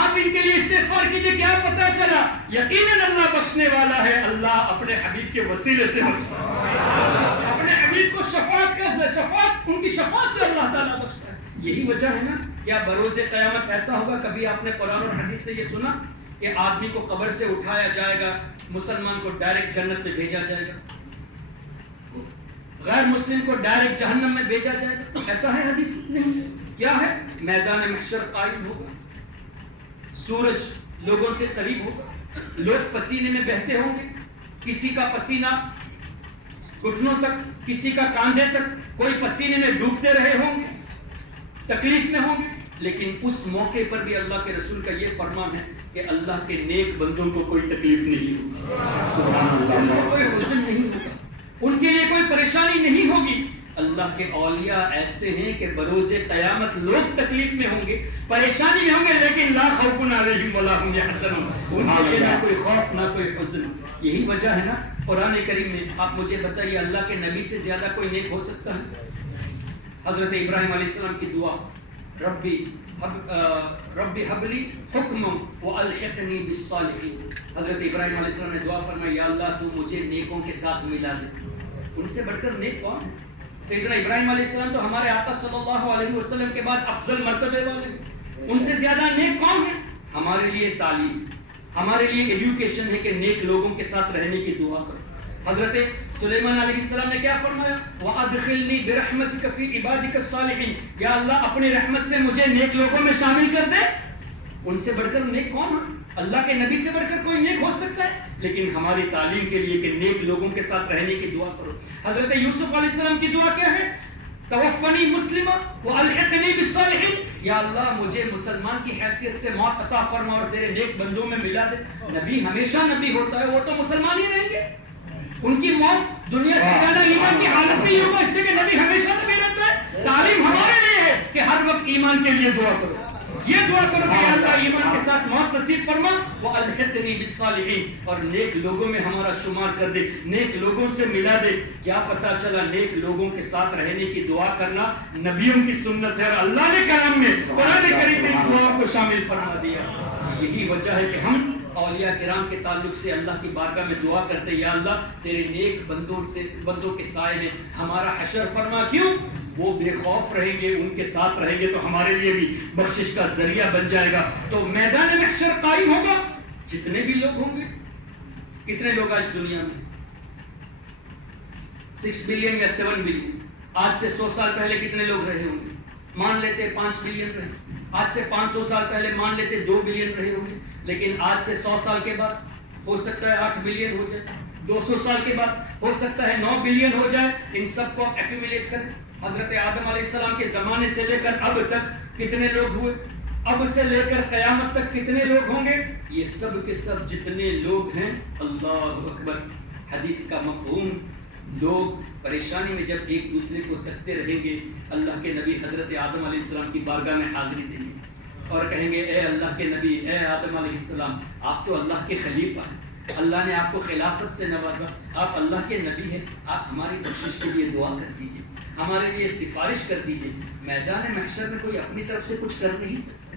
آپ ان کے لیے استغفار کیجئے. کیا پتا چلا؟ یقیناً اللہ بخشنے والا ہے. اللہ اپنے حبیب کے وسیلے سے اپنے حبیب کو شفاعت ان کی شفاعت سے اللہ تعالیٰ بخشتا ہے. یہی وجہ ہے نا. کیا بروز قیامت ایسا ہوگا؟ کبھی آپ نے قرآن اور حدیث سے یہ سنا کہ آدمی کو قبر سے اٹھایا جائے گا, مسلمان کو ڈائریکٹ جنت میں بھیجا جائے گا, غیر مسلم کو ڈائریکٹ جہنم میں بھیجا جائے گا؟ ایسا ہے حدیث؟ نہیں. کیا ہے؟ میدان محشر قائم ہوگا, سورج لوگوں سے قریب ہوگا, لوگ پسینے میں بہتے ہوں گے, کسی کا پسینہ گھٹنوں تک, کسی کا کاندھے تک, کوئی پسینے میں ڈوبتے رہے ہوں گے, تکلیف میں ہوں گے. لیکن اس موقع پر بھی اللہ کے رسول کا یہ فرمان ہے کہ اللہ کے نیک بندوں کو کوئی تکلیف نہیں ہوگی, کوئی حزن نہیں ہوگا, ان کے لیے کوئی پریشانی نہیں ہوگی. اللہ کے اولیاء ایسے ہیں کہ بروز قیامت لوگ تکلیف میں ہوں گے, پریشانی میں ہوں گے, لیکن لا خوف علیہم ولا هم يحزنون, ان کے لیے نہ کوئی خوف نہ کوئی حزن. یہی وجہ ہے نا قرآن کریم میں. آپ مجھے بتائیے اللہ کے نبی سے زیادہ کوئی نیک ہو سکتا ہے؟ حضرت ابراہیم علیہ السلام کی دعا, ربی حبلی حکم والحقنی بالصالحین. حضرت ابراہیم علیہ السلام نے دعا فرمائی یا اللہ تو مجھے نیکوں کے ساتھ ملا دے. ان سے بڑھ کر نیک کون ہے؟ سیدنا ابراہیم علیہ السلام تو ہمارے آقا صلی اللہ علیہ وسلم کے بعد افضل مرتبے والے, ان سے زیادہ نیک کون ہے؟ ہمارے لیے تعلیم, ہمارے لیے ایجوکیشن ہے کہ نیک لوگوں کے ساتھ رہنے کی دعا کرو. حضرت سلیمان علیہ السلام نے کیا فرمایا؟ وَأَدْخِلْنِي بِرَحْمَتِكَ فِي عِبَادِكَ الصَّالِحِينَ, یا اللہ اپنی رحمت سے مجھے نیک لوگوں میں شامل کر دے. ان سے بڑھ کر نیک کون ہے؟ اللہ کے نبی سے بڑھ کر کوئی نیک ہو سکتا ہے؟ لیکن ہماری تعلیم کے لیے کہ نیک لوگوں کے ساتھ رہنے کی دعا کرو. حضرت یوسف علیہ السلام کی دعا کیا ہے؟ توفنی مسلمہ والحقنی بالصالحین, یا اللہ مجھے مسلمان کی حیثیت سے موت عطا فرما اور تیرے نیک بندوں میں ملا دے. نبی ہمیشہ نبی ہوتا ہے, وہ تو مسلمان ہی رہیں گے, ان کی موت دنیا سے جانا ایمان کی حالت میں ہی ہوگا، اس لیے کہ نبی ہمیشہ نبی رہتا ہے۔ تعلیم ہمارے لیے ہے کہ ہر وقت ایمان کے لیے دعا کرو، یہ دعا کرو کہ اللہ ایمان کے ساتھ موت نصیب فرما، وَأَلْحِقْنِي بِالصَّالِحِينَ، اور نیک لوگوں میں ہمارا شمار کر دے، نیک لوگوں سے ملا دے۔ کیا پتا چلا نیک لوگوں کے ساتھ رہنے کی دعا کرنا نبیوں کی سنت ہے، اور اللہ نے کلام میں قرآن کریم میں دعا کو شامل فرما دیا۔ یہی وجہ ہے کہ ہم اولیاء کرام کے تعلق سے اللہ کی بارگاہ میں دعا کرتے، یا اللہ تیرے نیک بندوں کے سائے میں ہمارا حشر فرما۔ کیوں؟ وہ بے خوف رہیں گے، ان کے ساتھ رہیں گے تو ہمارے لیے بھی بخشش کا ذریعہ بن جائے گا۔ تو میدان محشر قائم ہوگا، جتنے بھی لوگ ہوں گے۔ کتنے لوگ آج دنیا میں؟ 6 بلین یا 7 بلین۔ آج سے 100 سال پہلے کتنے لوگ رہے ہوں گے؟ مان لیتے 5 بلین رہے۔ آج سے 500 سال پہلے مان لیتے 2 بلین رہے ہوں گے، لیکن آج سے 100 سال کے بعد ہو سکتا ہے 8 بلین ہو جائے، 200 سال کے بعد ہو سکتا ہے 9 بلین ہو جائے۔ ان سب کو ایکومولیٹ کریں۔ حضرت آدم علیہ السلام کے زمانے سے لے کر اب تک کتنے لوگ ہوئے، اب سے لے کر قیامت تک کتنے لوگ ہوں گے؟ یہ سب کے سب جتنے لوگ ہیں، اللہ اکبر۔ حدیث کا مفہوم، لوگ پریشانی میں جب ایک دوسرے کو تکتے رہیں گے، اللہ کے نبی حضرت آدم علیہ السلام کی بارگاہ میں حاضری دیں گے اور کہیں گے اے اللہ کے نبی، اے آدم علیہ السلام، آپ تو اللہ کے خلیفہ ہیں، اللہ نے آپ کو خلافت سے نوازا، آپ اللہ کے نبی ہیں، آپ ہماری بخشش کے لیے دعا کر دیجیے، ہمارے لیے سفارش کر دیجیے۔ میدان محشر میں کوئی اپنی طرف سے کچھ کر نہیں سکتا،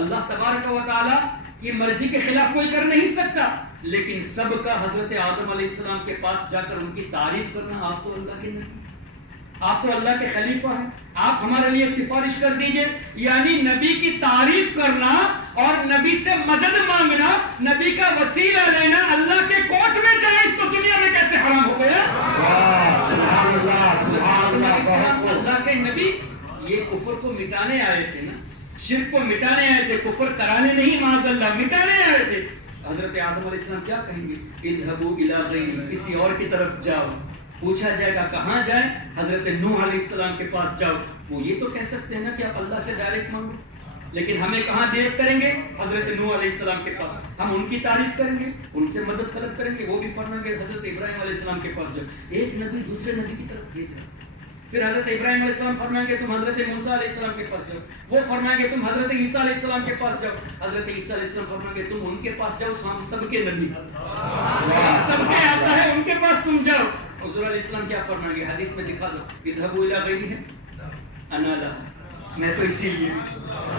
اللہ تبارک و تعالیٰ کی مرضی کے خلاف کوئی کر نہیں سکتا، لیکن سب کا حضرت آدم علیہ السلام کے پاس جا کر ان کی تعریف کرنا، آپ تو اللہ کے نبی، آپ تو اللہ کے خلیفہ ہیں، آپ ہمارے لیے سفارش کر دیجئے۔ یعنی نبی کی تعریف کرنا اور نبی سے مدد مانگنا، نبی کا وسیلہ لینا اللہ کے کوٹ میں جائز تو دنیا میں کیسے حرام ہو گیا؟ سبحان اللہ، سبحان اللہ۔ اللہ کے نبی یہ کفر کو مٹانے آئے تھے نا، شرک کو مٹانے آئے تھے، کفر کرانے نہیں، معاذ اللہ مٹانے آئے تھے۔ حضرت آدم علیہ السلام کیا کہیں گے؟ اذهبوا الى غیری، کسی اور کی طرف جاؤ۔ پوچھا جائے گا کہاں جائیں؟ حضرت نوح علیہ السلام کے پاس جاؤ۔ وہ یہ تو کہہ سکتے ہیں نا کہ آپ اللہ سے ڈائریکٹ مانگو، لیکن ہمیں کہاں دیکھ کریں گے؟ حضرت نوح علیہ السلام کے پاس۔ ہم ان کی تعریف کریں گے، ان سے مدد طلب کریں گے، وہ بھی فرمائیں گے حضرت ابراہیم علیہ السلام کے پاس جاؤ۔ ایک نبی دوسرے نبی کی طرف بھیج رہا۔ پھر حضرت ابراہیم علیہ السلام فرمائیں گے تم حضرت موسیٰ علیہ السلام کے پاس جاؤ، وہ فرمائیں گے تم حضرت عیسیٰ علیہ السلام کے پاس جاؤ، حضرت عیسیٰ علیہ السلام فرمائیں گے تم ان کے پاس جاؤ، ہم سب کے نبی، سب کے آتا ہے، ان کے پاس تم جاؤ۔ حضور علیہ السلام کیا فرمائیں گے؟ حدیث میں دکھا دو، اذهبوا الى غیری ہے انا لها، میں تو اسی لیے،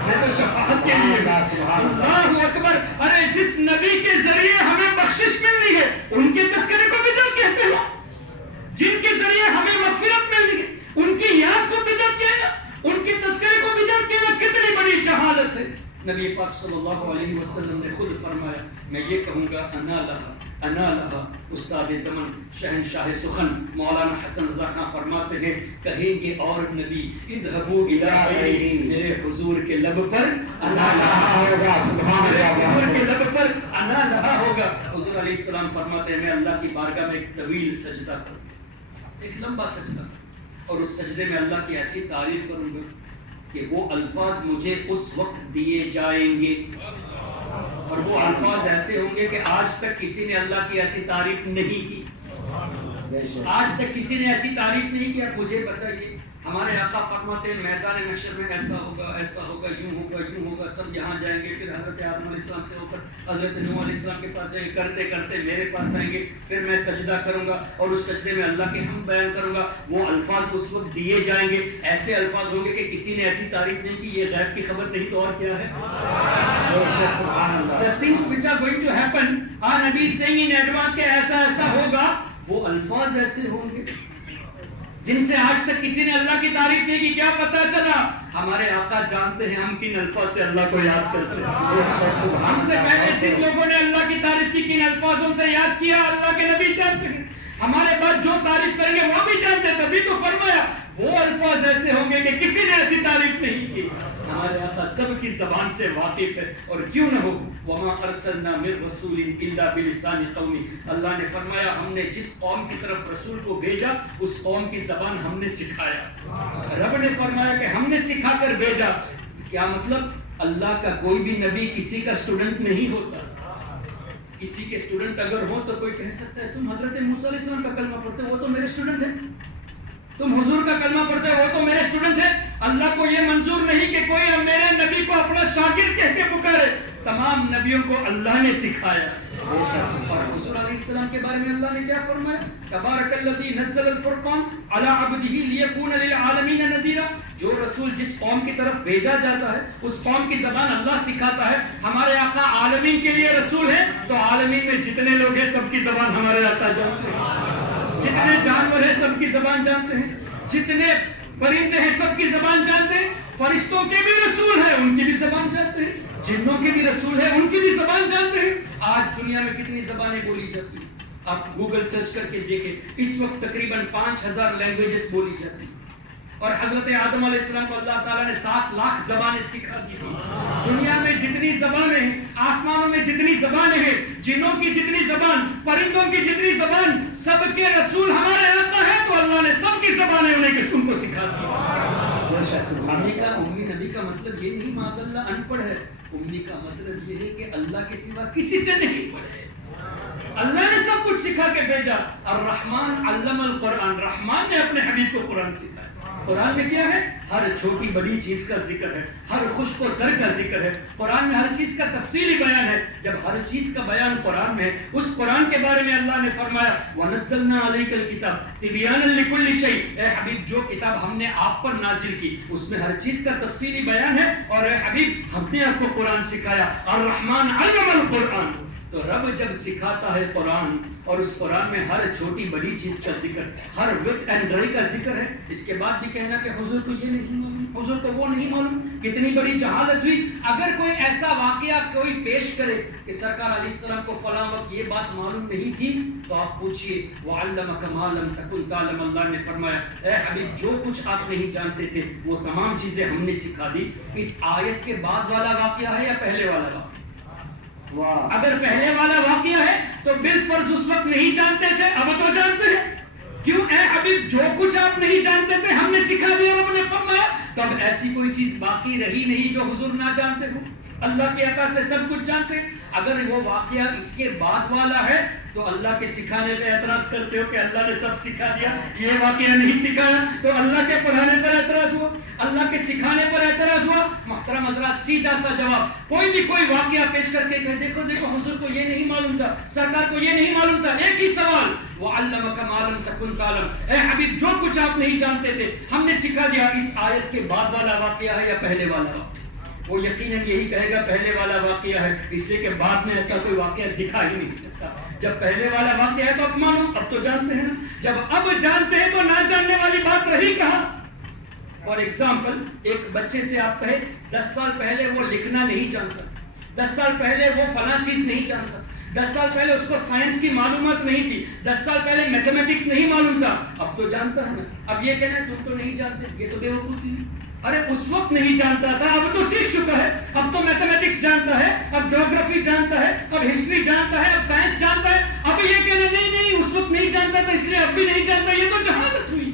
میں تو شفاعت کے لیے۔ اللہ اکبر۔ ارے جس نبی کے ذریعے ہمیں بخشش ملنی ہے ان کے تذکرے کو بدعت کہتے ہیں، جن کے ذریعے ہمیں مغفرت ملنی ہے ان کی یاد کو بدعت کہنا، ان کے تذکرے کو بدعت کہنا کتنی بڑی جہالت ہے۔ نبی پاک صلی اللہ علیہ وسلم نے خود فرمایا، میں یہ کہوں گا انا لہا انا لہا۔ استاد زمن شہنشاہ سخن مولانا حسن رضا خان فرماتے ہیں، کہیں گے اور نبی اذهبوا الى غیری، میرے حضور کے لب پر انا لہا ہوگا، سبحان اللہ، حضور کے لب پر انا لہا ہوگا۔ حضور علیہ السلام فرماتے ہیں میں اللہ کی بارگاہ میں ایک طویل سجدہ کروں، ایک لمبا سجدہ، اور اس سجدے میں اللہ کی ایسی تعریف کروں گا کہ وہ الفاظ مجھے اس وقت دیے جائیں گے، اور وہ الفاظ ایسے ہوں گے کہ آج تک کسی نے اللہ کی ایسی تعریف نہیں کی، آج تک کسی نے ایسی تعریف نہیں کی۔ آپ مجھے بتائیے، ہمارے آقا فرماتے ہیں میدان محشر میں ایسا ہوگا، ایسا ہوگا، یوں ہوگا، یوں ہوگا، سب یہاں جائیں گے، پھر حضرت آدم علیہ السلام سے ہو کر حضرت نوح علیہ السلام کے پاس جائیں گے، کرتے کرتے میرے پاس آئیں گے، پھر میں سجدہ کروں گا اور اس سجدے میں اللہ کے حمد بیان کروں گا، وہ الفاظ اس وقت دیے جائیں گے، ایسے الفاظ ہوں گے کہ کسی نے ایسی تعریف نہیں کی، یہ غیب کی خبر نہیں تو اور کیا ہے؟ The things which are going to happen, our Nabi is saying in advance کہ ایسا ایسا ہوگا، وہ الفاظ ایسے ہوں گے جن سے آج تک کسی نے اللہ کی تعریف نہیں کی۔ کیا پتا چلا؟ ہمارے آقا جانتے ہیں ہم کن الفاظ سے اللہ کو یاد کرتے ہیں، ہم سے پہلے جن لوگوں نے اللہ کی تعریف کی کن الفاظوں سے یاد کیا اللہ کے نبی جانتے ہیں، ہمارے بعد جو تعریف کریں گے وہ بھی جانتے ہیں، تبھی تو فرمایا وہ الفاظ ایسے ہوں گے کہ کسی نے ایسی تعریف نہیں کی۔ ہمارے آقا سب کی زبان سے واقف ہے، اور کیوں نہ ہو، وما ارسلنا من رسول الا بلسان قومی، اللہ نے فرمایا ہم نے جس قوم کی طرف رسول کو بھیجا اس قوم کی زبان ہم نے سکھایا۔ رب نے فرمایا کہ ہم نے سکھا کر بھیجا، کیا مطلب؟ اللہ کا کوئی بھی نبی کسی کا اسٹوڈنٹ نہیں ہوتا، کسی کے اسٹوڈنٹ اگر ہو تو کوئی کہہ سکتا ہے تم حضرت موسیٰ علیہ السلام کا کلمہ پڑھتے ہو، وہ تو میرے اسٹوڈنٹ ہیں، تم حضور کا کلمہ پڑھتے ہو، وہ تو میرے اسٹوڈنٹ ہیں۔ اللہ کو یہ منظور نہیں کہ کوئی میرے نبی کو اپنا شاگرد کہہ کے پکارے، تمام نبیوں کو اللہ نے سکھایا۔ اور حضور علیہ السلام کے بارے میں اللہ نے کیا فرمایا؟ تبارک الذی نزل الفرقان علی عبدہ لیکون للعالمین نذیرا۔ جو رسول جس قوم کی طرف بھیجا جاتا ہے اس قوم کی زبان اللہ سکھاتا ہے۔ ہمارے آقا عالمین کے لیے رسول ہے، تو عالمین میں جتنے لوگ ہیں سب کی زبان ہمارے آقا جانتے ہیں، جتنے جانور ہیں سب کی زبان جانتے ہیں، جتنے پرندے ہیں سب کی زبان جانتے ہیں، فرشتوں کے بھی رسول ہیں ان کی بھی زبان جانتے ہیں، جنوں کے بھی رسول ہیں ان کی بھی زبان جانتے ہیں۔ آج دنیا میں کتنی زبانیں بولی جاتی ہیں؟ آپ گوگل سرچ کر کے دیکھیں، اس وقت تقریباً 5000 لینگویجز بولی جاتی ہیں، اور حضرت آدم علیہ السلام کو اللہ تعالیٰ نے 7 لاکھ زبانیں سکھا دی تھی۔ دنیا میں جتنی زبانیں ہیں، آسمانوں میں جتنی زبانیں ہیں، جنوں کی جتنی زبان، پرندوں کی جتنی زبان، سب کے رسول ہمارے آقا ہے، تو اللہ نے سب کی زبانیں انہیں قسم کو سکھا دی۔ امی نبی کا مطلب یہ نہیں معاذ اللہ ان پڑھ ہے، امی کا مطلب یہ ہے کہ اللہ کے سوا کسی سے نہیں پڑھے، اللہ نے سب کچھ سکھا کے بھیجا۔ الرحمن علم القرآن، رحمان نے اپنے حبیب کو قرآن سکھایا۔ قرآن میں کیا ہے؟ ہر چھوٹی بڑی چیز کا ذکر ہے، ہر خشک و تر کا ذکر ہے، قرآن میں ہر چیز کا تفصیلی بیان ہے۔ جب ہر چیز کا بیان قرآن میں ہے، اس قرآن کے بارے میں اللہ نے فرمایا وَنَزَّلْنَا عَلَيْكَ الْكِتَابَ تِبْيَانًا لِكُلِّ شَيْءٍ۔ اے حبیب جو کتاب ہم نے آپ پر نازل کی اس میں ہر چیز کا تفصیلی بیان ہے، اور اے حبیب ہم نے آپ کو قرآن سکھایا۔ الرحمن علم القرآن، تو رب جب سکھاتا ہے قرآن اور اس قرآن میں ہر چھوٹی بڑی چیز کا ذکر، ہر وقت اینڈ ڈرائی کا ذکر ہے، اس کے بعد بھی کہنا کہ حضور کو یہ نہیں معلوم، حضور کو وہ نہیں معلوم، کتنی بڑی جہالت ہوئی۔ اگر کوئی ایسا واقعہ کوئی پیش کرے کہ سرکار علیہ السلام کو فلاں وقت یہ بات معلوم نہیں تھی، تو آپ پوچھئے وَعَلَّمَكَ مَا لَمْ تَكُنْ تَعْلَمْ، اللہ نے فرمایا اے حبیب جو کچھ آپ نہیں جانتے تھے وہ تمام چیزیں ہم نے سکھا دی۔ اس آیت کے بعد والا واقعہ ہے یا پہلے والا واقعہ؟ اگر پہلے والا واقعہ ہے تو بالفرض اس وقت نہیں جانتے تھے، اب تو جانتے ہیں۔ کیوں؟ اے حبیب جو کچھ آپ نہیں جانتے تھے ہم نے سکھا دیا، رب نے فرمایا۔ تو اب ایسی کوئی چیز باقی رہی نہیں جو حضور نہ جانتے ہو، اللہ کے عطا سے سب کچھ جانتے ہیں۔ اگر وہ واقعہ اس کے بعد والا ہے تو اللہ کے سکھانے پہ اعتراض کرتے ہو کہ اللہ نے سب سکھا دیا، یہ واقعہ نہیں سکھایا، تو اللہ کے پڑھانے پر اعتراض ہوا، اللہ کے سکھانے پر اعتراض ہوا۔ محترم حضرات سیدھا سا جواب، کوئی بھی کوئی واقعہ پیش کر کے کہ دیکھو دیکھو حضور کو یہ نہیں معلوم تھا، سرکار کو یہ نہیں معلوم تھا، ایک ہی سوال وَعَلَّمَكَ مَا لَمْ تَكُنْ تَعْلَمْ، اے حبیب جو کچھ آپ نہیں جانتے تھے ہم نے سکھا دیا۔ اس آیت کے بعد والا واقعہ ہے یا پہلے والا واقعہ؟ وہ یقیناً یہی کہے گا پہلے والا واقعہ ہے، اس لیے کہ بعد میں ایسا کوئی واقعہ دکھا ہی نہیں سکتا۔ جب پہلے والا واقعہ ہے تو اب معلوم، اب تو جانتے ہیں نا، جب اب جانتے ہیں تو نہ جاننے والی بات رہی کہاں؟ فار ایگزامپل ایک بچے سے آپ کہیں 10 سال پہلے وہ لکھنا نہیں جانتا، 10 سال پہلے وہ فلاں چیز نہیں جانتا، 10 سال پہلے اس کو سائنس کی معلومات نہیں تھی، 10 سال پہلے میتھمیٹکس نہیں معلوم تھا، اب تو جانتا ہے نا۔ اب یہ کہنا ہے تم تو نہیں جانتے، یہ تو بے وقوفی ہے۔ ارے اس وقت نہیں جانتا تھا، اب تو سیکھ چکا ہے، اب تو میتھمیٹکس جانتا ہے، اب جیوگرافی جانتا ہے، اب ہسٹری جانتا ہے، اب سائنس جانتا ہے۔ اب یہ کہنا نہیں اس وقت نہیں جانتا تھا اس لیے اب بھی نہیں جانتا، یہ تو جہالت ہوئی۔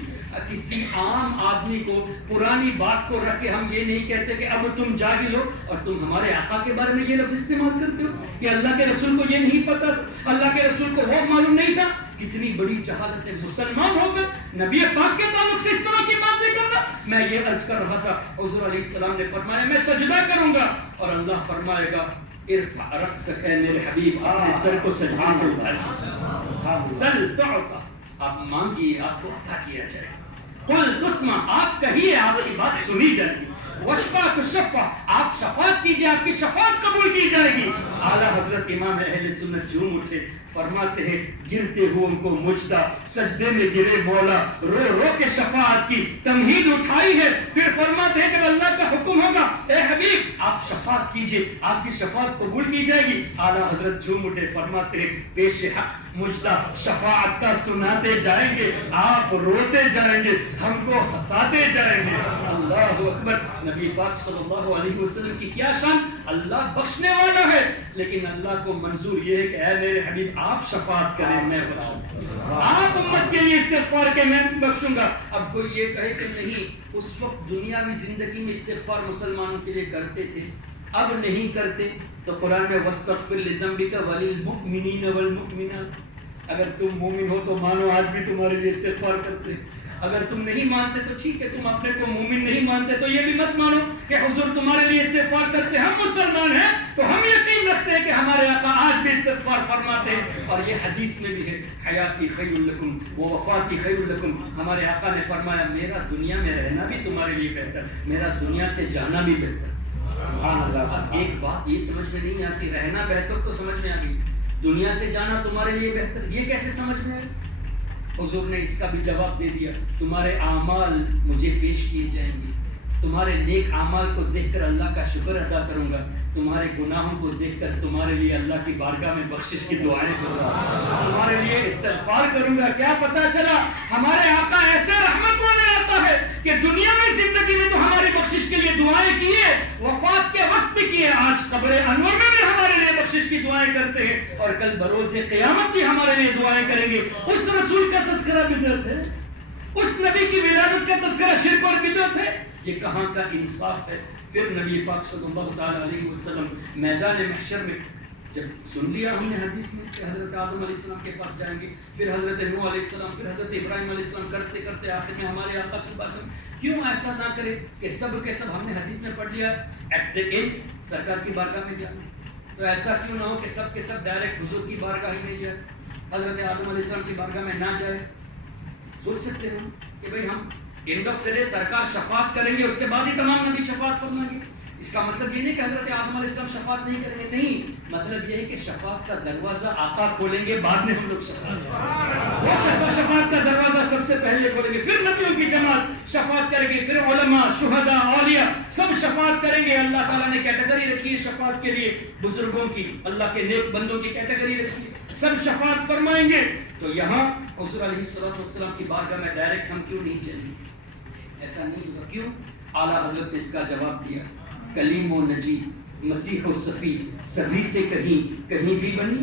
کسی عام آدمی کو پرانی بات کو رکھ کے ہم یہ نہیں کہتے کہ اب تم جاہل ہو، اور تم ہمارے آقا کے بارے میں یہ لفظ استعمال کرتے ہو کہ اللہ کے رسول کو یہ نہیں پتا، اللہ کے رسول کو وہ معلوم نہیں تھا۔ کتنی بڑی جہالت ہے، مسلمان ہو کر نبی پاک کے تعلق سے اس طرح کی بات نہیں کرنا۔ میں یہ عرض کر رہا تھا، حضور علیہ السلام نے فرمایا میں سجدہ کروں گا، اور اللہ فرمائے گا ارفع رأسک اے میرے حبیب، اپنے سر کو سجدے سے اٹھائیے، سل تعطا، آپ مانگیے آپ کو عطا کیا جائے گا، قل تسمع آپ کہیے آپ کی بات سنی جائے گی، وشفع تشفع آپ شفاعت کیجئے آپ کی شفاعت قبول کی جائے گی۔ اعلیٰ حضرت امام اہل سنت جھوم اٹھے، فرماتے ہیں گرتے ہوئے ان کو مجدہ، سجدے میں گرے مولا، رو رو کے شفاعت کی تمہید اٹھائی ہے۔ پھر فرماتے ہیں کہ اللہ کا حکم ہوگا اے حبیب آپ شفاعت کیجئے آپ کی شفاعت قبول کی جائے گی۔ اعلیٰ حضرت جھوم اٹھے، فرماتے ہیں پیش حق مجدہ شفاعت کا سناتے جائیں گے، آپ روتے جائیں گے، ہم کو ہنساتے جائیں گے۔ اللہ اکبر، نبی پاک صلی اللہ علیہ وسلم کی کیا شان، اللہ بخشنے والا ہے، لیکن اللہ کو منظور یہ ہے کہ اے میرے حبیب آپ شفاعت کریں میں بخشوں، آپ امت کے لیے استغفار کے میں بخشوں گا۔ اب کوئی یہ کہے کہ نہیں اس وقت دنیاوی زندگی میں استغفار مسلمانوں کے لیے کرتے تھے، اب نہیں کرتے تو قرآن میں وَاسْتَغْفِرْ لِذَنبِكَ وَلِلْمُؤْمِنِينَ وَالْمُؤْمِنَاتِ، اگر تم مومن ہو تو مانو آج بھی تمہارے لیے استغفار کرتے، اگر تم نہیں مانتے تو ٹھیک ہے، تم اپنے کو مومن نہیں مانتے تو یہ بھی مت مانو کہ حضور تمہارے لیے استغفار کرتے۔ ہم مسلمان ہیں تو ہم یقین رکھتے ہیں کہ ہمارے آقا آج بھی استغفار فرماتے ہیں، اور یہ حدیث میں بھی ہے حیاتی خیر لکم ووفاتی خیر لکم، ہمارے آقا نے فرمایا میرا دنیا میں رہنا بھی تمہارے لیے بہتر، میرا دنیا سے جانا بھی بہتر۔ ایک بات یہ سمجھ میں نہیں آتی، رہنا بہتر تو سمجھ میں آ گئی، دنیا سے جانا تمہارے لیے بہتر، یہ کیسے سمجھ میں آئے؟ حضور نے اس کا بھی جواب دے دیا، تمہارے اعمال مجھے پیش کیے جائیں گے، تمہارے نیک اعمال کو دیکھ کر اللہ کا شکر ادا کروں گا، تمہارے گناہوں کو دیکھ کر تمہارے لیے اللہ کی بارگاہ میں بخشش کی دعائیں کروں گا، تمہارے لیے استغفار کروں گا۔ کیا پتا چلا ہمارے آقا ایسے رحمت والے آتا ہے کہ دنیا میں زندگی میں تو ہماری بخشش کے لیے دعائیں کیے، وفات کے وقت بھی کیے، آج قبر انور میں بھی ہمارے لیے بخشش کی دعائیں کرتے ہیں، اور کل بروز قیامت بھی ہمارے لیے دعائیں کریں گے۔ اس رسول کا تذکرہ بدعت ہے، اس نبی کی ولادت کا تذکرہ شرک اور بدعت ہے، یہ کہاں کا انصاف ہے؟ پھر نبی پاک صلی اللہ تعالی علیہ وسلم میدان محشر میں جب سن لیا ہم نے حدیث میں کہ حضرت آدم علیہ السلام کے پاس جائیں گے، پھر حضرت نوح علیہ السلام، پھر حضرت ابراہیم علیہ السلام، کرتے کرتے آخر میں ہمارے آقا کی بات میں کیوں ایسا نہ کرے کہ سب کے سب ہم نے حدیث میں پڑھ لیا ایٹ دی اینڈ سرکار کی بارگاہ میں جانا، تو ایسا کیوں نہ ہو کہ سب کے سب ڈائریکٹ حضور کی بارگاہ ہی میں جائے، حضرت آدم علیہ السلام کی بارگاہ میں نہ جائے؟ سوچ سکتے ہیں کہ بھئی ہم اینڈ آف دی ڈے سرکار شفاعت کریں گے، اس کے بعد ہی تمام نبی شفاعت فرمائیں گے۔ اس کا مطلب یہ نہیں کہ حضرت آدم علیہ السلام شفاعت نہیں کریں گے، نہیں، مطلب یہ ہے کہ شفاعت کا دروازہ آقا کھولیں گے، بعد میں ہم لوگ شفاعت کا دروازہ سب سے پہلے کھولیں گے، پھر نبیوں کی جماعت شفاعت کریں گے، پھر علماء، شہداء، اولیاء سب شفاعت کریں گے۔ اللہ تعالیٰ نے کیٹیگری رکھی ہے شفاعت کے لیے، بزرگوں کی، اللہ کے نیک بندوں کی کیٹیگری رکھی ہے، سب شفاعت فرمائیں گے۔ تو یہاں حضور علیہ السلام کی بارگاہ میں ڈائریکٹ ہم کیوں نہیں چلیں گے؟ ایسا نہیں ہوگا، کیوں؟ اعلیٰ حضرت نے اس کا جواب دیا، کلیم و نجی، مسیح و صفی، سبھی سے کہیں بھی بنی،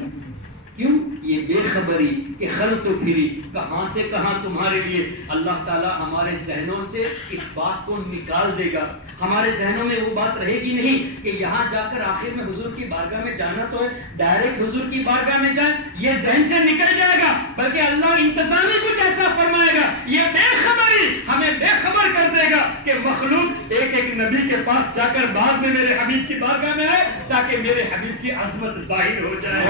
کیوں؟ یہ بے خبری کہ خلق و پھری کہاں سے کہاں تمہارے لیے۔ اللہ تعالیٰ ہمارے ذہنوں سے اس بات کو نکال دے گا، ہمارے ذہنوں میں وہ بات رہے گی نہیں کہ یہاں جا کر آخر میں حضور کی بارگاہ میں جانا تو ہے، ڈائریکٹ حضور کی بارگاہ میں جائیں، یہ ذہن سے نکل جائے گا، بلکہ اللہ انتظامی کچھ ایسا فرمائے گا، یہ بے خبری ہمیں بے خبر کر دے گا کہ مخلوق ایک ایک نبی کے پاس جا کر بعد میں میرے حبیب کی بارگاہ میں آئے تاکہ میرے حبیب کی عظمت ظاہر ہو جائے۔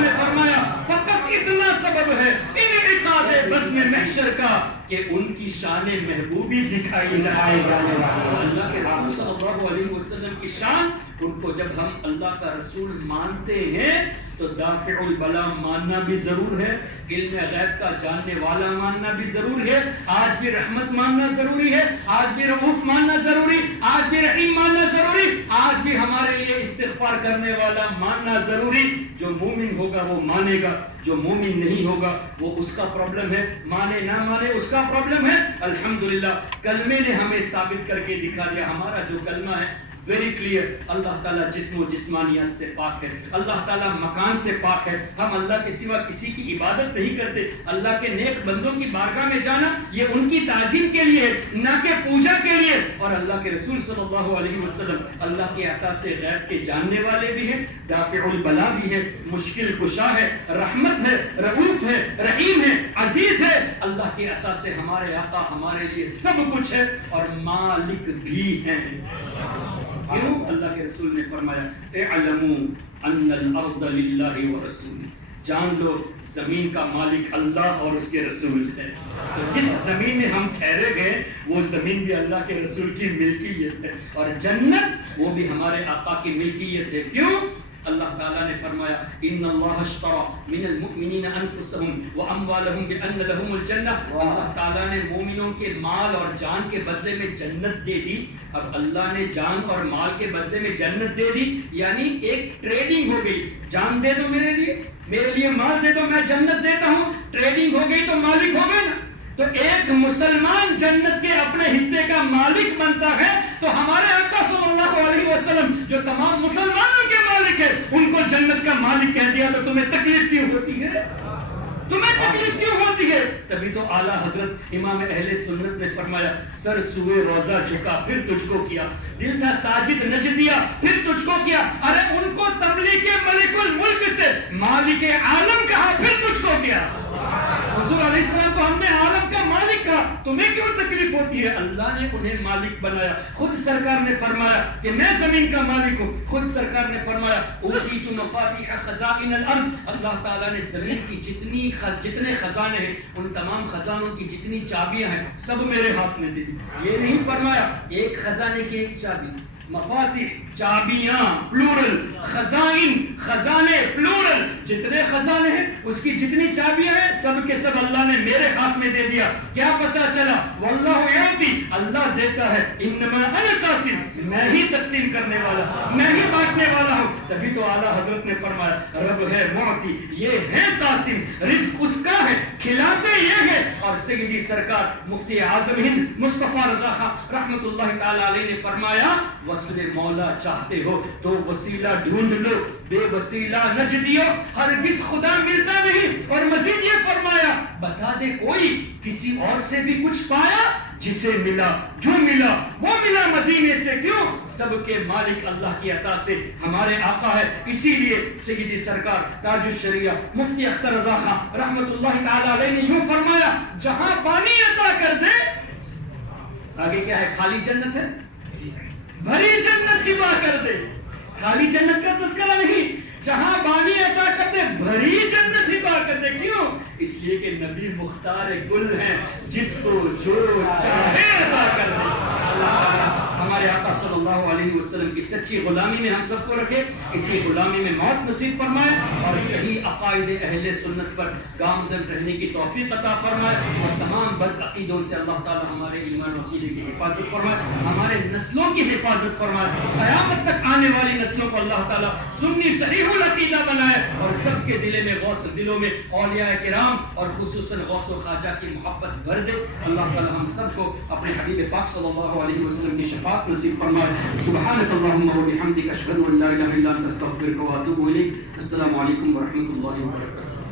نے فرمایا فقط اتنا سبب ہے انعقاد بزم محشر کا کہ ان کی شان محبوبی دکھائی جائے۔ اللہ کے رسول صلی اللہ علیہ وسلم کی شان، ان کو جب ہم اللہ کا رسول مانتے ہیں تو دافع البلا ماننا بھی ضرور ہے، علم غیب کا جاننے والا ماننا بھی ضرور ہے، آج بھی رحمت ماننا ضروری ہے، آج بھی رؤوف ماننا ضروری، آج بھی رحیم ماننا ضروری، آج بھی ہمارے لیے استغفار کرنے والا ماننا ضروری۔ جو مومن ہوگا وہ مانے گا، جو مومن نہیں ہوگا وہ اس کا پرابلم ہے، مانے نہ مانے اس کا پرابلم ہے۔ الحمدللہ کلمے نے ہمیں ثابت کر کے دکھا دیا، ہمارا جو کلمہ ہے ویری کلیئر، اللہ تعالیٰ جسم و جسمانیت سے پاک ہے، اللہ تعالیٰ مکان سے پاک ہے، ہم اللہ کے سوا کسی کی عبادت نہیں کرتے، اللہ کے نیک بندوں کی بارگاہ میں جانا یہ ان کی تعظیم کے لیے نہ کہ پوجا کے لیے۔ اور اللہ کے رسول صلی اللہ علیہ وسلم اللہ کے عطا سے غیب کے جاننے والے بھی ہیں، دافع البلا بھی ہے، مشکل کشا ہے، رحمت ہے، رؤوف ہے، رحیم ہے، عزیز ہے۔ اللہ کے عطا سے ہمارے آقا ہمارے لیے سب کچھ ہے اور مالک بھی ہیں۔ کیوں؟ اللہ کے رسول نے فرمایا اعلموا ان الارض للہ ورسولہ، جان لو زمین کا مالک اللہ اور اس کے رسول ہے۔ تو جس زمین میں ہم ٹھہرے گئے وہ زمین بھی اللہ کے رسول کی ملکیت ہے، اور جنت وہ بھی ہمارے آقا کی ملکیت ہے۔ کیوں؟ اللہ تعالیٰ نے فرمایا ان اللہ اشتری من المؤمنین انفسهم واموالهم بان لهم الجنہ، اللہ تعالیٰ نے مومنوں کے مال اور جان کے بدلے میں جنت دے دی۔ اب اللہ نے جان اور مال کے بدلے میں جنت دے دی، یعنی ایک ٹریڈنگ ہو گئی، جان دے دو میرے لیے مال دے دو، میں جنت دیتا ہوں، ٹریڈنگ ہو گئی تو مالک ہو گئے نا۔ تو ایک مسلمان جنت کے اپنے حصے کا مالک بنتا ہے، تو ہمارے آقا صلی اللہ علیہ وسلم جو تمام مسلمانوں کے مالک ہے ان کو جنت کا مالک کہہ دیا، تو تمہیں تکلیف کیوں ہوتی ہے؟ تمہیں تکلیف کیوں ہوتی ہے؟ تبھی تو اعلیٰ حضرت امام اہل سنت نے فرمایا سر سوئے روزہ جھکا پھر تجھ کو کیا، دل تھا ساجد نجدیا پھر تجھ کو کیا، ارے ان کو تملیک ملک الملک سے مالک عالم کہا پھر تجھ کو کیا۔ حضور علیہ السلام کو ہم نے عالم کا مالک کہا، تمہیں کیوں تکلیف ہوتی ہے؟ اللہ نے انہیں مالک بنایا۔ خود سرکار نے فرمایا کہ میں زمین کا مالک ہوں، خود سرکار نے فرمایا اوتیت مفاتیح خزائن الارض، اللہ تعالیٰ نے زمین کی جتنے خزانے ہیں ان تمام خزانوں کی جتنی چابیاں ہیں سب میرے ہاتھ میں دے دی۔ یہ نہیں فرمایا ایک خزانے کی ایک چابی، مفاتیح چابیاں پلورل، خزائن خزانے پلورل، جتنے خزانے ہیں اس کی جتنی چابیاں ہیں سب کے سب اللہ نے میرے ہاتھ میں دے دیا۔ کیا پتا چلا؟ واللہ یعطی، اللہ دیتا ہے، انما انا قاسم، میں ہی تقسیم کرنے والا، میں ہی بانٹنے والا ہوں۔ تبھی تو اعلیٰ حضرت نے فرمایا رب ہے معطی، یہ ہے قاسم، رزق اس کا ہے، کھلاتے یہ ہے۔ اور سیدی سرکار مفتی اعظم ہند مصطفیٰ رضا خان رحمۃ اللہ تعالی علیہ نے فرمایا وصل مولا چاہتے ہو تو وسیلہ ڈھونڈ لو، بے وسیلہ نجدیو ہرگز خدا ملتا نہیں۔ اور مزید یہ فرمایا بتا دے کوئی کسی اور سے بھی کچھ پایا؟ جسے ملا جو ملا وہ ملا مدینے سے، کیوں؟ سب کے مالک اللہ کی عطا سے ہمارے آقا ہے۔ اسی لیے سیدی سرکار تاج الشریعہ مفتی اختر رضا خان رحمۃ اللہ تعالی علیہ نے یوں فرمایا جہاں پانی عطا کر دے، آگے کیا ہے؟ خالی جنت ہے، بھری جنت ہبا کر دے، خالی جنت کا تذکرہ نہیں، جہاں بانی عطا کر دے بھری جنت ہبا کر دے۔ کیوں؟ اس لیے کہ نبی مختار گل ہیں، جس کو جو چاہے عطا کر دے۔ اللہ ہمارے آقا صلی اللہ علیہ وسلم کی سچی غلامی میں ہم سب کو رکھے، اسی غلامی میں موت نصیب فرمائے، اور صحیح عقائد اہل سنت پر گامزن رہنے کی توفیق عطا فرمائے، اور تمام بد عقیدوں سے اللہ تعالی ہمارے ایمان و عقیدے کی حفاظت فرمائے، ہمارے نسلوں کی حفاظت فرمائے، قیامت تک آنے والی نسلوں کو اللہ تعالی سنی صحیح العقیدہ بنائے، اور سب کے دلوں میں اولیاء کرام اور خصوصاً غوث و خواجہ کی محبت بھر دے۔ اللہ تعالی ہم سب کو اپنے حبیب پاک صلی اللہ علیہ وسلم کی شفاعت نصیب فرمائے۔ سبحانک اللہم و بحمدک، اشہد ان لا الہ الا انت، استغفرک و اتوب الیک۔ السلام علیکم ورحمۃ اللہ وبرکاتہ۔